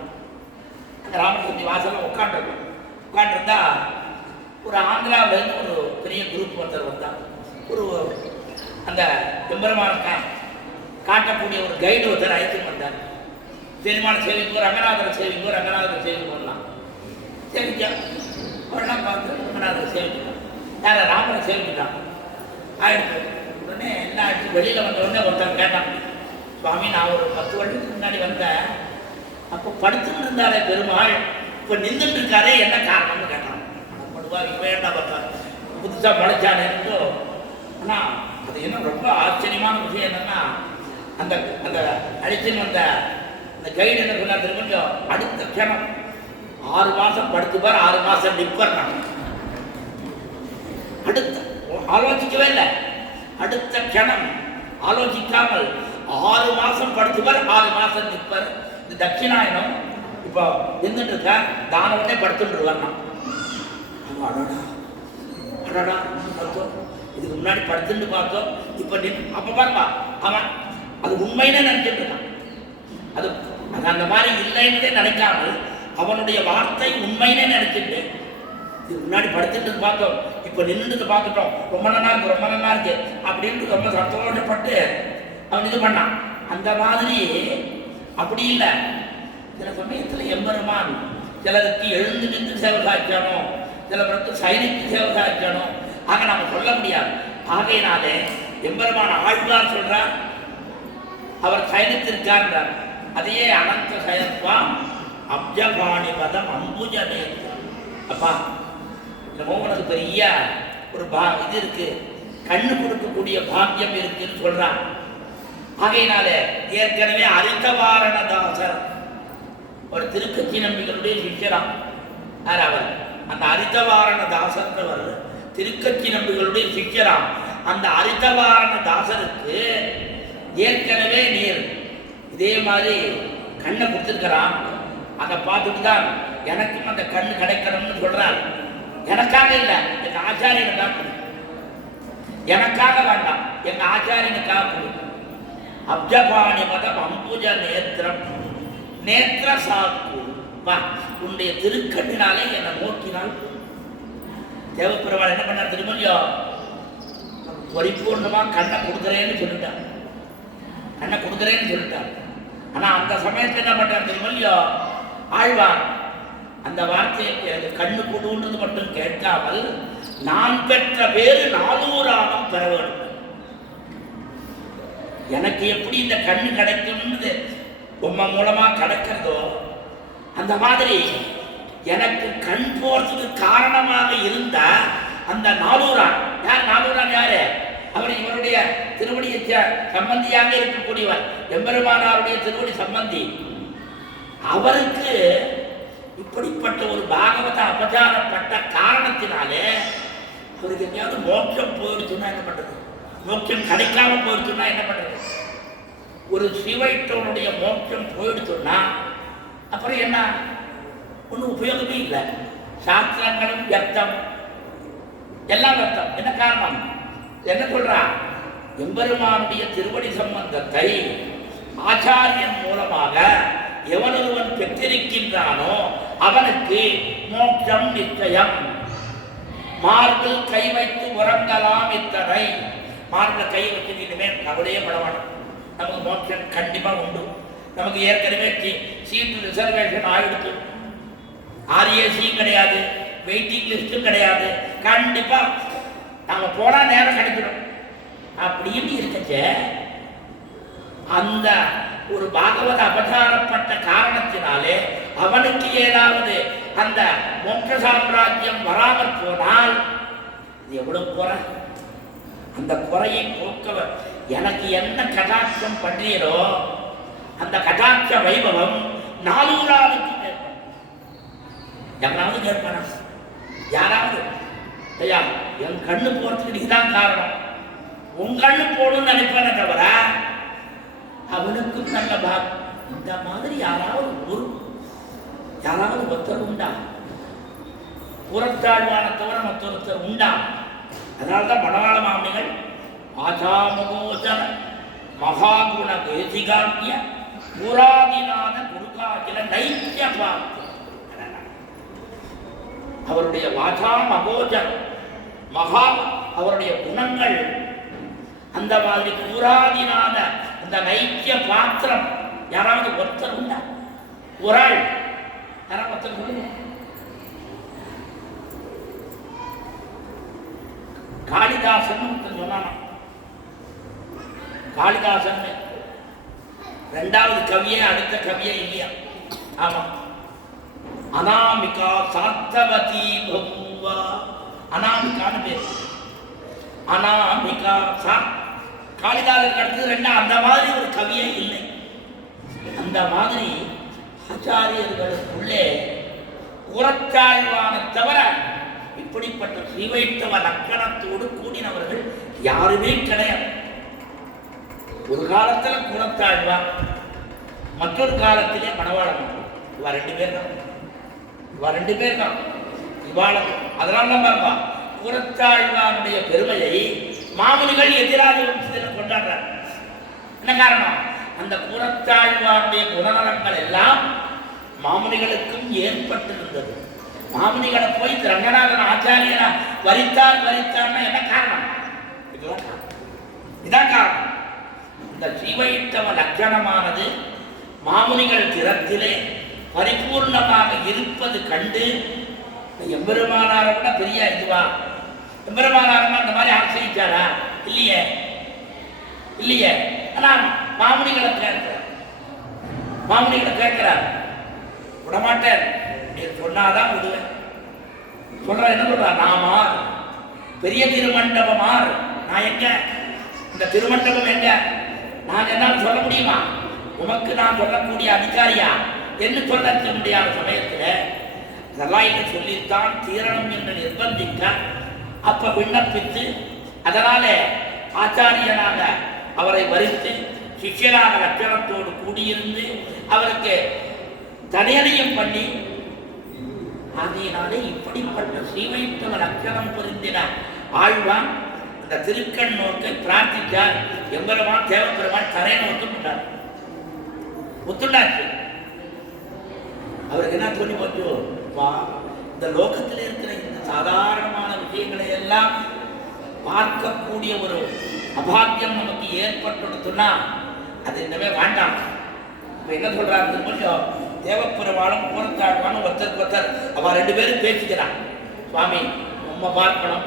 அந்த ராமர் சந்தி வாசலில் உட்காந்துருந்தா ஒரு ஆந்திராவிலேருந்து ஒரு பெரிய குரூப் ஒருத்தர் வந்தான். ஒரு அந்த எம்பெருமான காட்டக்கூடிய ஒரு கைடு ஒருத்தர் அழைத்துட்டு வந்தார். பெருமான சேவிங்கோ ரங்கநாதரை சேவிங்கோலாம் சேவிச்சா அவரெல்லாம் பார்த்து ரங்கநாதரை சேவிச்சுட்டான். யாரை ராமரை சேவிச்சுட்டான். ஆயிடுச்சு. உடனே என்ன ஆயிடுச்சு, வெளியில் வந்த உடனே ஒருத்தர் கேட்டான், சுவாமி நான் ஒரு 10 வருஷத்துக்கு முன்னாடி வந்தேன், அப்போ படுத்துட்டு இருந்தாரே பெருமாள், இப்போ நின்றுட்டு இருக்காரே என்ன காரணம்னு கேட்டான். படுவார் இப்போ என்ன பார்த்தார் புதுசாக படைச்சானேன்னு. ஆனால் அது என்ன ரொம்ப ஆச்சரியமான விஷயம் என்னன்னா, அந்த அந்த அடிச்சுன்னு வந்த அந்த கைடு என்ன சொன்னார் திரும்ப, அடுத்த க்ஷணம் 6 மாதம் படுத்துப்பார், 6 மாதம் நிற்பார். நான் அடுத்த ஆலோசிக்கவே இல்லை. அடுத்த க்ஷணம் ஆலோசிக்காமல் 6 மாதம் படுத்துப்பார், 6 மாதம் நிற்பார். இந்த தட்சிணாயனம் இப்போ நின்றுட்டு இருக்கார், தானவனே படுத்துட்டுருவார். அடாடா பார்த்தோம், இதுக்கு முன்னாடி படுத்துட்டு பார்த்தோம், இப்போ அப்போ பாருப்பா அவன் அது உண்மைன்னு நினைச்சிட்டு இருக்கான். அது அந்த மாதிரி இல்லைன்னே நினைக்காமல் அவனுடைய வார்த்தை உண்மைன்னே நினைச்சிட்டு இதுக்கு முன்னாடி படுத்துட்டு பார்த்தோம், இப்போ நின்றுட்டு பார்த்துட்டோம், ரொம்ப நல்லா இருக்கு அப்படின்ட்டு ரொம்ப சந்தோஷப்பட்டு அவன் இது பண்ணான். அந்த மாதிரி அப்படி இல்லை. சில சமயத்தில் எம்பெருமான் சிலருக்கு எழுந்து நின்று சேவை சாய்க்கணும், சில பேருக்கு சைனிக்கு சேவை சாய்க்கணும். ஆக நம்ம சொல்ல முடியாது. ஆகையினாலே எம்பெருமான் ஆழ்வார் சொல்றார், அவர் சைனித்திருக்கார். அதையே அனந்த சயத்வாம் அப்ஜபாணி பதம் அம்புஜனே. அப்பா இந்த மோகனுக்கு பெரிய ஒரு இது இருக்கு, கண்ணு கொடுக்கக்கூடிய பாக்கியம் இருக்குன்னு சொல்றான். ஆகையினால ஏற்கனவே அரித்தவாரணதாசர் ஒரு திருக்கச்சி நம்பிகளுடைய சிஷ்யராம். அவர் அந்த அரித்தவாரண தாசன்றவர் திருக்கச்சி நம்பிகளுடைய சிஷ்யராம். அந்த அரித்தவாரண தாசருக்கு ஏற்கனவே நீர் இதே மாதிரி கண்ணை கொடுத்துருக்கிறான். அதை பார்த்துட்டு தான் எனக்கும் அந்த கண்ணு கிடைக்கணும்னு சொல்றார். எனக்காக இல்லை, எங்க ஆச்சாரியனுக்காக கொடு. எனக்காக வேண்டாம், எங்க ஆச்சாரியனுக்காக கொடு. அப்ஜபாணி மதம் அம்புஜ நேத்திரம் நேத்திர சாக்கு. உன்னுடைய திருக்கண்ணினாலே என்னை நோக்கினால். தேவப்பெருமாள் என்ன பண்ணார் திருமல்யோ, பரிபூர்ணமா கண்ணை கொடுக்குறேன்னு சொல்லிட்டான். ஆனா அந்த சமயத்தில் என்ன பண்றார் திருமல்யோ ஆழ்வார், அந்த வார்த்தையை எனக்கு கண்ணு கொடுன்றது மட்டும் கேட்காமல் நான் பெற்ற பேரு 400 ஆணம் பெற வேண்டும். எனக்கு எப்படி இந்த கண்ணு கிடைக்கும்னு உம்ம மூலமா கிடைக்கிறதோ அந்த மாதிரி எனக்கு கண் போறதுக்கு காரணமாக இருந்த அந்த 400 ஆண். யார் 400 ஆண்? யாரு? அவர் இவருடைய திருவடியை சம்பந்தியாக இருக்கக்கூடியவர், எம்பெருமானாருடைய திருவடி சம்பந்தி. அவருக்கு இப்படிப்பட்ட ஒரு பாகவத அபச்சாரப்பட்ட காரணத்தினாலே அவருக்கு எங்கேயாவது மோட்சம் போயிடுச்சுன்னா என்ன பண்றது? மோட்சம் கிடைக்காம போயிடுச்சுன்னா என்ன பண்றது? ஒரு சிவைட்டவனுடைய மோட்சம் போயிடுச்சுன்னா அப்புறம் என்ன? ஒன்றும் உபயோகமே இல்லை. சாஸ்திரங்களும் வியர்த்தம், எல்லாம் வியர்த்தம். என்ன காரணம்? என்ன சொல்றா? எம்பெருமானுடைய திருவடி சம்பந்தத்தை ஆச்சாரியன் மூலமாக எவனொருவன் பெற்றிருக்கின்றானோ அவனுக்கு மோட்சம் நிச்சயம். மார்பில் கை வைத்து உறங்கலாம் இத்தனை. மார்பில் கை வச்சு இனிமே கவலையே படவானும். நமக்கு மோட்சம் கண்டிப்பாக உண்டு. நமக்கு ஏற்கனவே சீட்டு ரிசர்வேஷன் ஆகிடுச்சு. ஆர்ஏசியும் கிடையாது, வெயிட்டிங் லிஸ்ட்டும் கிடையாது. கண்டிப்பாக நாங்கள் போனால் நேரம் கிடைக்கிறோம் அப்படின்னு இருக்கச்ச அந்த ஒரு பாகவத அபசாரப்பட்ட காரணத்தினாலே அவனுக்கு ஏதாவது அந்த மோட்ச சாம்ராஜ்யம் வராமல் போனால் எவ்வளவு குறை. அந்த குறையை போக்கவர் எனக்கு என்ன கடாட்சம் பண்றீரோ அந்த கடாட்ச வைபவம் 400 கேட்பேன். எவனாவது கேட்பானா? யாராவது ஐயா என் கண்ணு போறதுக்கு நீதான் காரணம், உன் கண்ணு போடுன்னு நினைப்பான தவிர அவனுக்கும் நல்ல பாக். இந்த மாதிரி யாராவது ஒருத்தர் உண்டா? புறத்தாழ்வான தவிர மற்றொருத்தர் உண்டா? அதனால்தான் மணவாள மாமனிகள் ஆச்சாமகோச்சர மகாகுண தேசிகாக்கிய புராதினான குருகாக்கில நைத்திய பாக்கிய. அவருடைய வாசா மகோஜர் மகா அவருடைய குணங்கள் அந்த மாதிரி புராதினான அந்த நைத்திய பாத்திரம் யாராவது ஒருத்தர் உண்டா? ஒரு ஆள் யாராவது ஒருத்தர் சொல்லுங்க. காளிதாசன் ஒருத்தர் சொன்னானா? காளிதாசன் 2வது கவியே அடுத்த கவியே இல்லையா? ஆமா. அனாமிகா சார்த்தவதி பகுவா, அனாமிகான்னு பேர். அனாமிகா காளிதாசனுக்கு அடுத்தது 2. அந்த மாதிரி ஒரு கவியே இல்லை. அந்த மாதிரி ஆச்சாரியர்களுக்குள்ளே புறத்தாழ்வான தவிர இப்படிப்பட்ட ஸ்ரீவைஷ்ணவ லக்கணத்தோடு கூடினவர்கள் யாருமே கிடையாது. ஒரு காலத்தில் புறத்தாழ்வான், மற்றொரு காலத்திலே மணவாள மாமனிகள். இவா 2 பேர் தான் இவாள. அதனால பாருப்பா புறத்தாழ்வானுடைய பெருமையை மாமனிகள் எதிராக கொண்டாடுறார். என்ன காரணம்? அந்த புறத்தாழ்வானுடைய குணநலங்கள் எல்லாம் மாமனிகளுக்கும் ஏற்பட்டிருந்தது. மாமனிகளை போய் ரங்கநாதன் ஆச்சாரியனா வரித்தான்னா என்ன காரணம்? இதான் காரணம். இந்த ஸ்ரீவைஷ்ணவ லட்சணமானது மாமுனிகள் திறத்திலே பரிபூர்ணமாக இருப்பது கண்டு எம்பெருமானார கூட பெரிய இதுவா? எம்பெருமானாரமா அந்த மாதிரி ஆசிரிச்சாரா? இல்லையே. ஆனால் மாமுனிகளை கேட்கிறார். விடமாட்டேன், நீ சொன்னாதான் விடுவேன். சொல்ற என்ன சொல்ற? நாமார் பெரிய திருமண்டபமார். நான் எங்க? இந்த திருமண்டபம் எங்க? நான் என்னால் சொல்ல முடியுமா? உமக்கு நான் சொல்லக்கூடிய அதிகாரியா என்று சொல்ல முடியாத சமயத்தில் அதெல்லாம் என்று சொல்லித்தான் தீரணும் என்று நிர்பந்திக்க அப்ப விண்ணப்பித்து அதனால ஆச்சாரியனாக அவரை வரித்து சிஷ்யராக லட்சணத்தோடு கூடியிருந்து அவருக்கு தனியனையும் பண்ணி ஆகையினாலே இப்படிப்பட்ட ஸ்ரீவைஷ்ணவ லட்சணம் பொருந்தின ஆழ்வான் அந்த திருக்கண் நோக்கை பிரார்த்தித்தார். எம்பெருமான் தேவப்பெருமான் தரையை ஒத்துண்டாச்சு. அவருக்கு என்ன சொல்லி போச்சு? இந்த லோகத்தில் இருக்கிற இந்த சாதாரணமான விஷயங்களை எல்லாம் பார்க்கக்கூடிய ஒரு அபாக்கியம் நமக்கு ஏற்பட்டுடுத்துன்னா அது இன்னமே வேண்டாம். இப்ப என்ன சொல்றாரு? கொஞ்சம் தேவப்பெருமாளும் புறத்தாழ்வானும் ஒருத்தர் அவ 2 பேரும் பேசிக்கிறான். சுவாமி உண்மை பார்க்கணும்,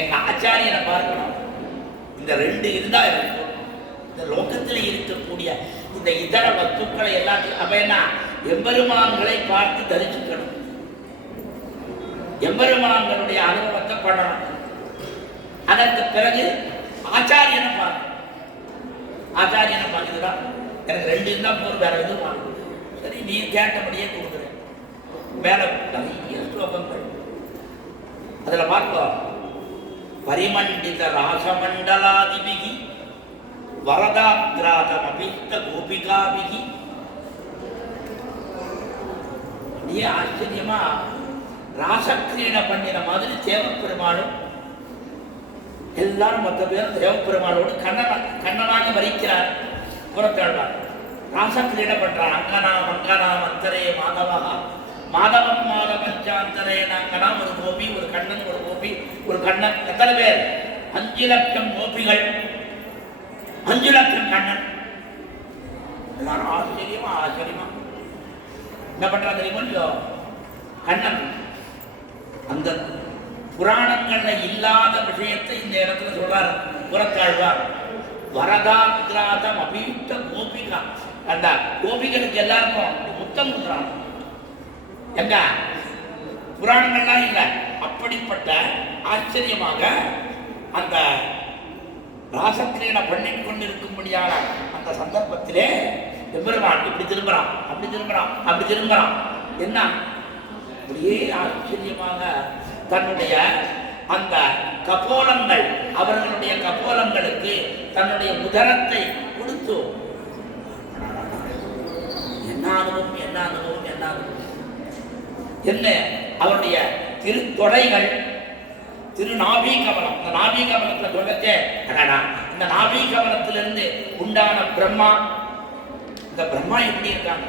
எங்க ஆச்சாரியனை பார்க்கணும். இந்த 2 இருந்தா இருக்கும். இந்த லோகத்தில் இருக்கக்கூடிய இந்த இதர வஸ்துக்களை எல்லாத்தையும் அப்ப என்ன எம்பெருமான்களை பார்த்து தரிசிக்கணும், எம்பெருமான்களுடைய அனுபவத்தை பண்ணணும். அதற்கு பிறகு ஆச்சாரியனை பார்க்கணும். ஆச்சாரியனை பார்க்குதுதான் எனக்கு 2 இருந்தா போர், வேற எதுவும் வாங்க. சரி, நீ கேட்டபடியே கொடுக்குறேன். மேல நிறைய ஸ்லோகங்கள் அதுல பார்ப்போம். பரிமண்டித ராசமண்டலாதிபிகி வரதாகிராதம் அபித்த கோபிகாபிகி. அப்படியே ஆச்சரியமா ராசக்கிரீடை பண்ணின மாதிரி தேவப்பெருமாளும் எல்லாரும் மொத்த பேரும் தேவப்பெருமாளோடு கண்ணனாக வரிக்கிறார். புறத்தாழ்வார் ராசக்கிரீடை பண்றார். அங்கனா மங்கனா மந்தரே மாதவா மாதவம் மாதவஞ்சாந்தரே நாங்கனா. ஒரு கோபி, ஒரு கண்ணன், ஒரு கோபி, ஒரு கண்ணன். எத்தனை பேர்? 5 லட்சம் கோபிகள். 5 லட்சம் கண்ணன். எல்லாரும் ஆச்சரியமா ஆச்சரியமா என்ன பண்றா தெரியுமோ இல்லையோ, கண்ணன் அந்த புராணங்கள்ல இல்லாத விஷயத்தை இந்த இடத்துல சொல்றார் புறத்தாழ்வார். வரதாத்ராதம் அபீட்ட கோபிகா, அந்த கோபிகளுக்கு எல்லாருக்கும் முத்தம் கொடுக்குறாங்க. எங்க புராணங்கள்லாம் இல்லை. அப்படிப்பட்ட ஆச்சரியமாக அந்த ராசக்கிரீடை பண்ணிக் கொண்டிருக்கும்படியான அந்த சந்தர்ப்பத்திலே எம்பெருமான் இப்படி திரும்புறான், அப்படி திரும்புறான், அப்படி திரும்புறான். என்ன அப்படியே ஆச்சரியமாக தன்னுடைய அந்த கபோலங்கள், அவர்களுடைய கபோலங்களுக்கு தன்னுடைய உதரத்தை கொடுத்து என்ன அனுபவம், என்ன அனுபவம், என்ன அனுபவம், என்ன அவருடைய திருத்தொடைகள், திருநாபி கமலம். இந்த நாபி கமலத்துல சொல்லச்சே அடடா, இந்த நாபி கமலத்திலிருந்து உண்டான பிரம்மா, இந்த பிரம்மா எப்படி இருக்காங்க,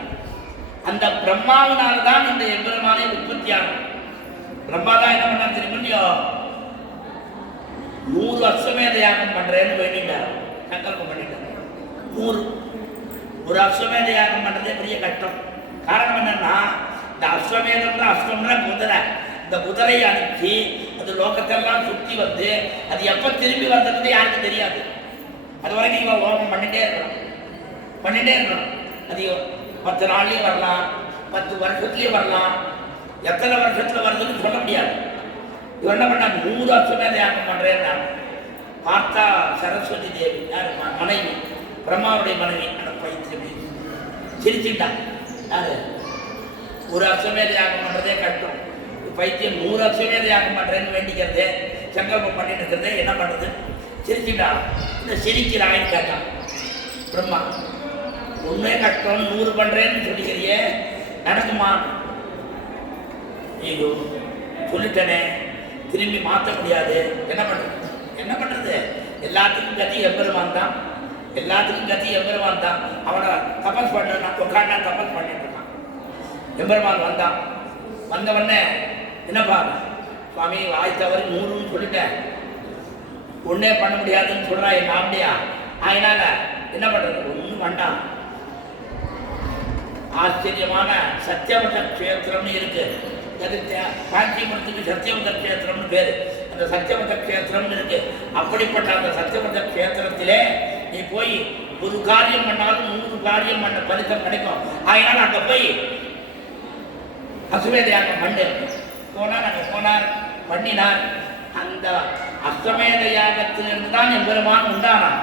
அந்த பிரம்மாவினால்தான் இந்த எம்பெருமானை உற்பத்தி ஆகும். பிரம்மா தான் என்ன பண்ணா தெரியுமில்லையோ, 100 அஸ்வமேத யாகம் பண்றேன்னு வேண்டிட்டார், சங்கல்பம் பண்ணிட்டார். 100 ஒரு அஸ்வமேத யாகம் பண்றதே பெரிய கஷ்டம். காரணம் என்னன்னா, இந்த அஸ்வமேதம்னா அஸ்வம்னா குதிரை, இந்த குதிரையை அனுப்பி அது லோகத்தெல்லாம் சுற்றி வந்து அது எப்போ திரும்பி வந்தது யாருக்கும் தெரியாது. அது வரைக்கும் இவன் ஹோமம் பண்ணிட்டே இருக்கணும், பண்ணிட்டே இருக்கணும். அது 10 நாள்லயும் வரலாம், 10 வருஷத்துலயும் வரலாம், எத்தனை வருஷத்துல வருதுன்னு சொல்ல முடியாது. இவன் என்ன பண்ணா 100 அஸ்வமேத யாகம் பண்றேன்னா, பார்த்தா சரஸ்வதி தேவி யாரு மனைவி, பிரம்மாவுடைய மனைவி, அந்த பைத்தியம் சிரிச்சுட்டான். யாரு ஒரு அஸ்வமேத யாகம் பண்றதே கஷ்டம், பைத்தியம் 100 அஸ்வமேத யாகம் பண்றேன்னு வேண்டிக்கிறதே, சங்கல்பம் பண்ணிட்டு இருக்கிறதே என்ன பண்றது, சிரிச்சுட்டான். இந்த சிரிக்கிறான்னு கேட்டான் பிரம்மா. ஒன்னே கஷ்டம், 100 பண்றேன்னு சொல்லிக்கிறியே, நடக்குமா? ஐயோ சொல்லிட்டனே, திரும்பி மாற்ற முடியாது, என்ன பண்றது, என்ன பண்றது? எல்லாத்துக்கும் கத்தி எம்பெருமான் தான், எல்லாத்துக்கும் கத்தி எம்பெருமான் தான். அவனை தபஸ் பண்ணா உட்காண்டா தபஸ் பண்ணிட்டு இருக்கான். எம்பெருமான் வந்தான். வந்தவொடனே என்னப்பா சுவாமி, வாய் தவறி 100ன்னு சொல்லிட்டேன், ஒன்னே பண்ண முடியாதுன்னு சொல்றா என்ன, அப்படியா? அதனால என்ன பண்றது? ஒன்றும் வேண்டாம். ஆச்சரியமான சத்தியவத கஷேத்திரம்னு இருக்கு, காஞ்சிபுரத்துக்கு சத்தியவத கஷேத்திரம்னு பேரு. அந்த சத்தியவத கஷேத்திரம்னு இருக்கு. அப்படிப்பட்ட அந்த சத்தியவத கஷேத்திரத்திலே நீ போய் ஒரு காரியம் பண்ணாலும் 100 காரியம் பண்ண பலித்தம் கிடைக்கும். அதனால அங்க போய் அஸ்வமேத யாகம் பண்ணு. போனார், அங்க போனார், பண்ணினார். அந்த அஸ்வமேத யாகத்திலிருந்து தான் எம்பெருமான் உண்டானான்.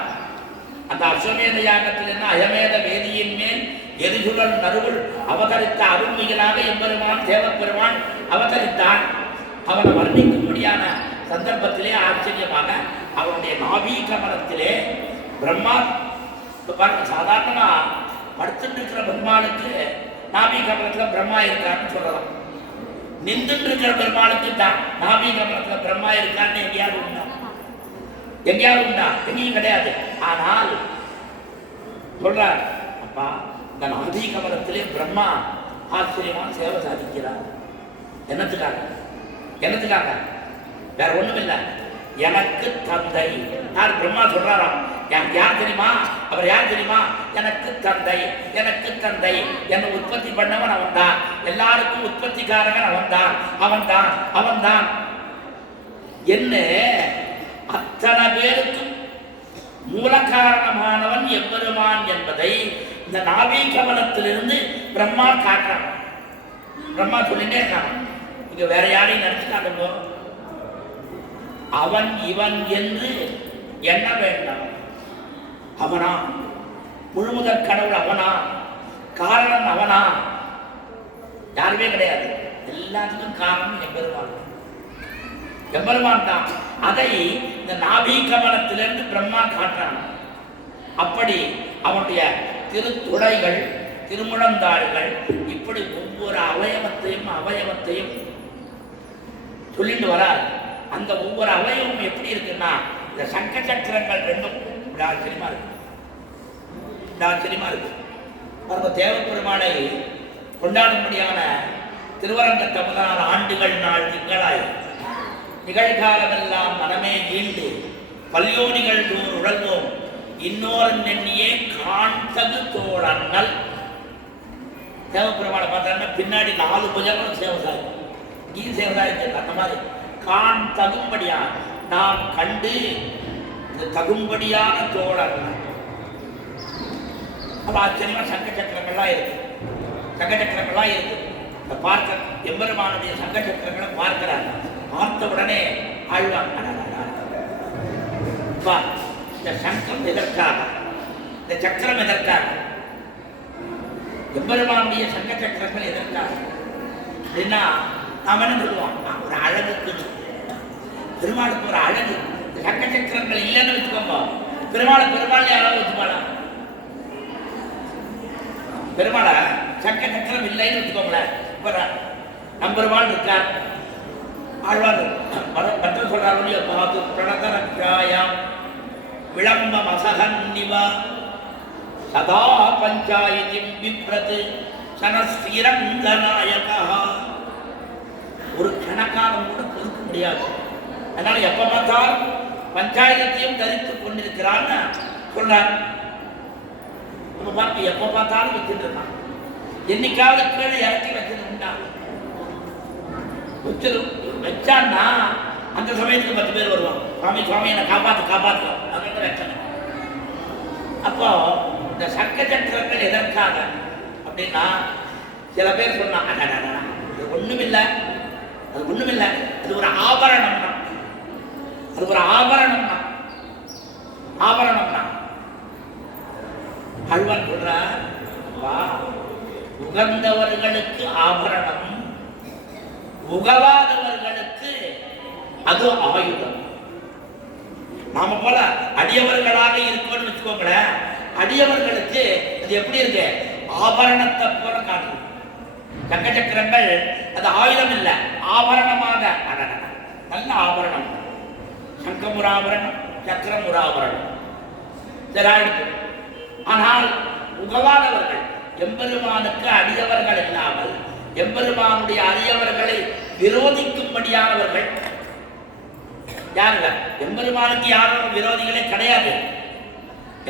அந்த அஸ்வமேத யாகத்திலிருந்து அயமேத வேதியின் மேல் எரிசுழல் நறுவுள் அவதரித்த அருள்மிகளாக எம்பெருமான் தேவப்பெருமான் அவதரித்தான். அவனை வர்ணிக்கும்படியான சந்தர்ப்பத்திலே ஆச்சரியமாக அவனுடைய நாபி கமலத்திலே பிரம்மா, சாதாரணமா படுத்துட்டு இருக்கிற பிரம்மாளுக்கு நாபி கமலத்துல பிரம்மா இருக்கான்னு சொல்லலாம். நின்றுட்டு இருக்கிற பெருமாளுக்கு தான் நாபி கமலத்துல பிரம்மா இருக்கான்னு எங்கேயாவது உண்டா? எங்கேயாவது உண்டா? எங்கேயும் கிடையாது. ஆனால் சொல்றார், அப்பா இந்த நாபி கமலத்திலே பிரம்மா ஆச்சரியமா சேவை சாதிக்கிறார். என்னத்துக்காக? என்னத்துக்காக? வேற ஒண்ணும் இல்லை. எனக்கு தந்தை யார்? பிரம்மா சொல்றாராம். யார் தெரியுமா? அவர் யார் தெரியுமா? எனக்கு தந்தை, எனக்கு தந்தை. என்னை உற்பத்தி பண்ணவன் அவன் தான், எல்லாருக்கும் உற்பத்திக்காரன் அவன் தான், அவன் தான், அவன் தான். என்ன அத்தனை பேருக்கும் மூல காரணமானவன் எம்பெருமான் என்பதை இந்த நாபி கமலத்திலிருந்து பிரம்மா காட்டுறான். பிரம்மா சொல்லிட்டே இருக்கான். இங்க வேற யாரையும் நினைச்சுக்காதோ, அவன் இவன் என்று எண்ண வேண்டாம். அவனா முழுமுதற் கடவுள், அவனா காரணம், அவனா யாருமே கிடையாது. எல்லாத்துக்கும் காரணம் எம்பெருமான், எம்பெருமான் தான். அதை இந்த நாபி கமலத்திலிருந்து பிரம்மா காட்டுறான். அப்படி அவனுடைய திருத்துடைகள், திருமுழந்தாள்கள், இப்படி ஒவ்வொரு அவயவத்தையும் சொல்லிட்டு வரார். அந்த ஒவ்வொரு அவயவமும் எப்படி இருக்குன்னா, இந்த சங்க சக்கரங்கள் ரெண்டும் ஆச்சரியமா இருக்கு, ஆச்சரியமா இருக்கு. நம்ம தேவப்பெருமானை கொண்டாடும்படியான திருவரங்கத்தை 16 ஆண்டுகள் நாள் திங்களாய் நிகழ்காலமெல்லாம் மனமே ஈண்டு பல்யோனிகள் தோர் உழல்வோம் இன்னொரு நெண்ணியே காண்தகு தோழன்னல். தேவபெருமானை பார்த்தா பின்னாடி 4 புஜங்களும் சேவசாயி, கீ சேவசாயி அந்த மாதிரி காண் தகும்படியான நாம் கண்டு தகும்படியான தோழன். அப்ப ஆச்சரியமா சங்க சக்கரங்கள்லாம் இருக்கு, சங்க சக்கரங்கள்லாம் இருக்கு. பார்க்க எம்பெருமானுடைய சங்க சக்கரங்களை பார்க்கிறாங்க. பார்த்த உடனே ஆழ்வான், இந்த சங்கம் எதற்காக, இந்த சக்கரம் எதற்காக, எம்பெருமானுடைய சங்க சக்கரங்கள் எதற்காக அப்படின்னா நாம என்ன சொல்லுவோம், ஒரு அழகுக்கு, பெருமாளுக்கு ஒரு அழகு. சங்க சக்கரங்கள் இல்லைன்னு வச்சுக்கோங்க, பெருமாள் யாராவது வச்சுப்பாளா? பெருமாளை சங்க சக்கரம் இல்லைன்னு வச்சுக்கோங்களேன். நம்பெருமாள் இருக்கார், ஆழ்வார் மற்ற சொல்றாரு, பாது பிரணதரக்காயாம் விளம்ப மசகன்னிவா சதா பஞ்சாயத்தின் விப்ரது சனஸ்திரங்கநாயகா. ஒரு கணக்காலம் கூட பொறுக்க முடியாது. அதனால எப்ப பார்த்தால் பஞ்சாயத்தையும் தரித்துக் கொண்டிருக்கிறான்னு சொல்றார். நம்ம பார்த்து எப்ப பார்த்தாலும் வச்சுட்டு இருக்கான். என்னைக்காவது கீழே இறக்கி வச்சது உண்டா? வச்சான்னா அந்த சமயத்துக்கு 10 பேர் வருவான், சுவாமி என்னை காப்பாற்றுவோம் அப்படின்னு வச்சன. அப்போ இந்த சக்க சக்கரங்கள் எதற்காக அப்படின்னா, சில பேர் சொன்னாங்க அது ஒண்ணுமில்லை, அது ஒரு ஆபரணம் தான், அது ஒரு ஆபரணம் தான். ஆழ்வான் சொல்றார், உகந்தவர்களுக்கு ஆபரணம், உகவாதவர்களுக்கு அது ஆயுதம். நாம போல அடியவர்களாக இருக்கணும்னு வச்சுக்கோங்களேன், அடியவர்களுக்கு அது எப்படி இருக்கு, ஆபரணத்தை போல காட்டும். சங்க சக்கரங்கள் அது ஆயுதம் இல்லை, ஆபரணமாக, நல்ல ஆபரணம். சங்கமுராபரணம், சக்கரமுராபரணம் இதெல்லாம். ஆனால் உகவாதவர்கள், எம்பெருமானுக்கு அடியவர்கள் இல்லாமல் எம்பெருமானுடைய அடியவர்களை விரோதிக்கும்படியானவர்கள் யாருங்க? எம்பெருமானுக்கு யாரும் விரோதிகளே கிடையாது,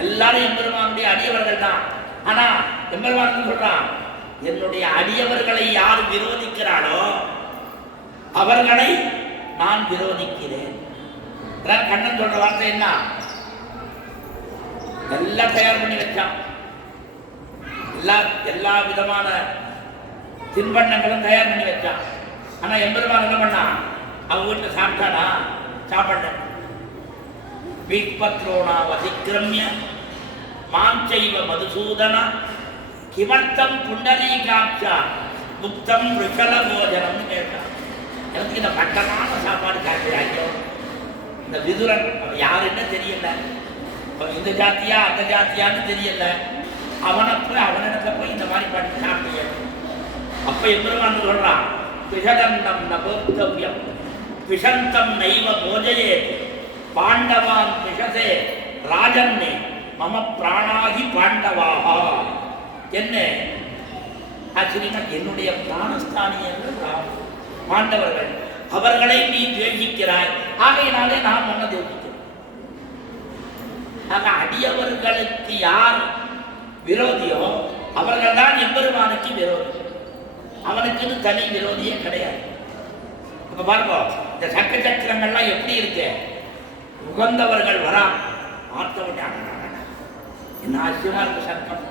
எல்லாரும் எம்பெருமானுடைய அடியவர்கள் தான். ஆனா எம்பெருமான் சொல்றான், என்னுடைய அடியவர்களை யார் விரோதிக்கிறாளோ அவர்களை நான் விரோதிக்கிறேன். கண்ணன் சொல்ற வார்த்தை என்ன? எல்லாம் தயார் பண்ணி வச்சான், எல்லா விதமான தின்பண்டங்களும் தயார் பண்ணி வச்சான். ஆனா எம்பெருமான் என்ன பண்ணா, அவன் வீட்டில் சாப்பிட்டானா? சாப்பிட வீட்பத்ரோணா வதிக்கிரமிய மாஞ்சைவ மதுசூதன கிமர்த்தம் புண்டரீகாட்சா முக்தம் ரிஷல போஜனம்னு கேட்டான். எனக்கு இந்த மட்டமான சாப்பாடு காட்டுறாங்க. இந்த விதுரன் யாருன்னு தெரியல, இந்த ஜாத்தியா அந்த ஜாத்தியான்னு தெரியல, அவனிடத்துல போய் இந்த மாதிரி பண்ணி சாப்பிட்டு. அப்ப எம்பெருமான் சொல்றான், விஷதண்டம் நபோக்தவ்யம் விஷந்தம் நைவ போஜயே பாண்டவான் விஷசே ராஜன்னே மம பிராணாகி பாண்டவாகா. என்ன ஆச்சரியமா, என்னுடைய பிராணஸ்தானியர்கள் பாண்டவர்கள், அவர்களை நீ துவேஷிக்கிறாய், ஆகையினாலே நான் ஒன்ன துவேஷிக்கிறேன். ஆக அடியவர்களுக்கு யார் விரோதியோ அவர்கள் தான் எம்பெருமானுக்கு விரோதி, அவனுக்குன்னு தனி விரோதியே கிடையாது. இப்ப பாருங்க, இந்த சக்க சக்கரங்கள்லாம் எப்படி இருக்கு, உகந்தவர்கள் வரா பார்த்தவங்க, என்ன ஆச்சரியமா இருக்கு சக்கரம்,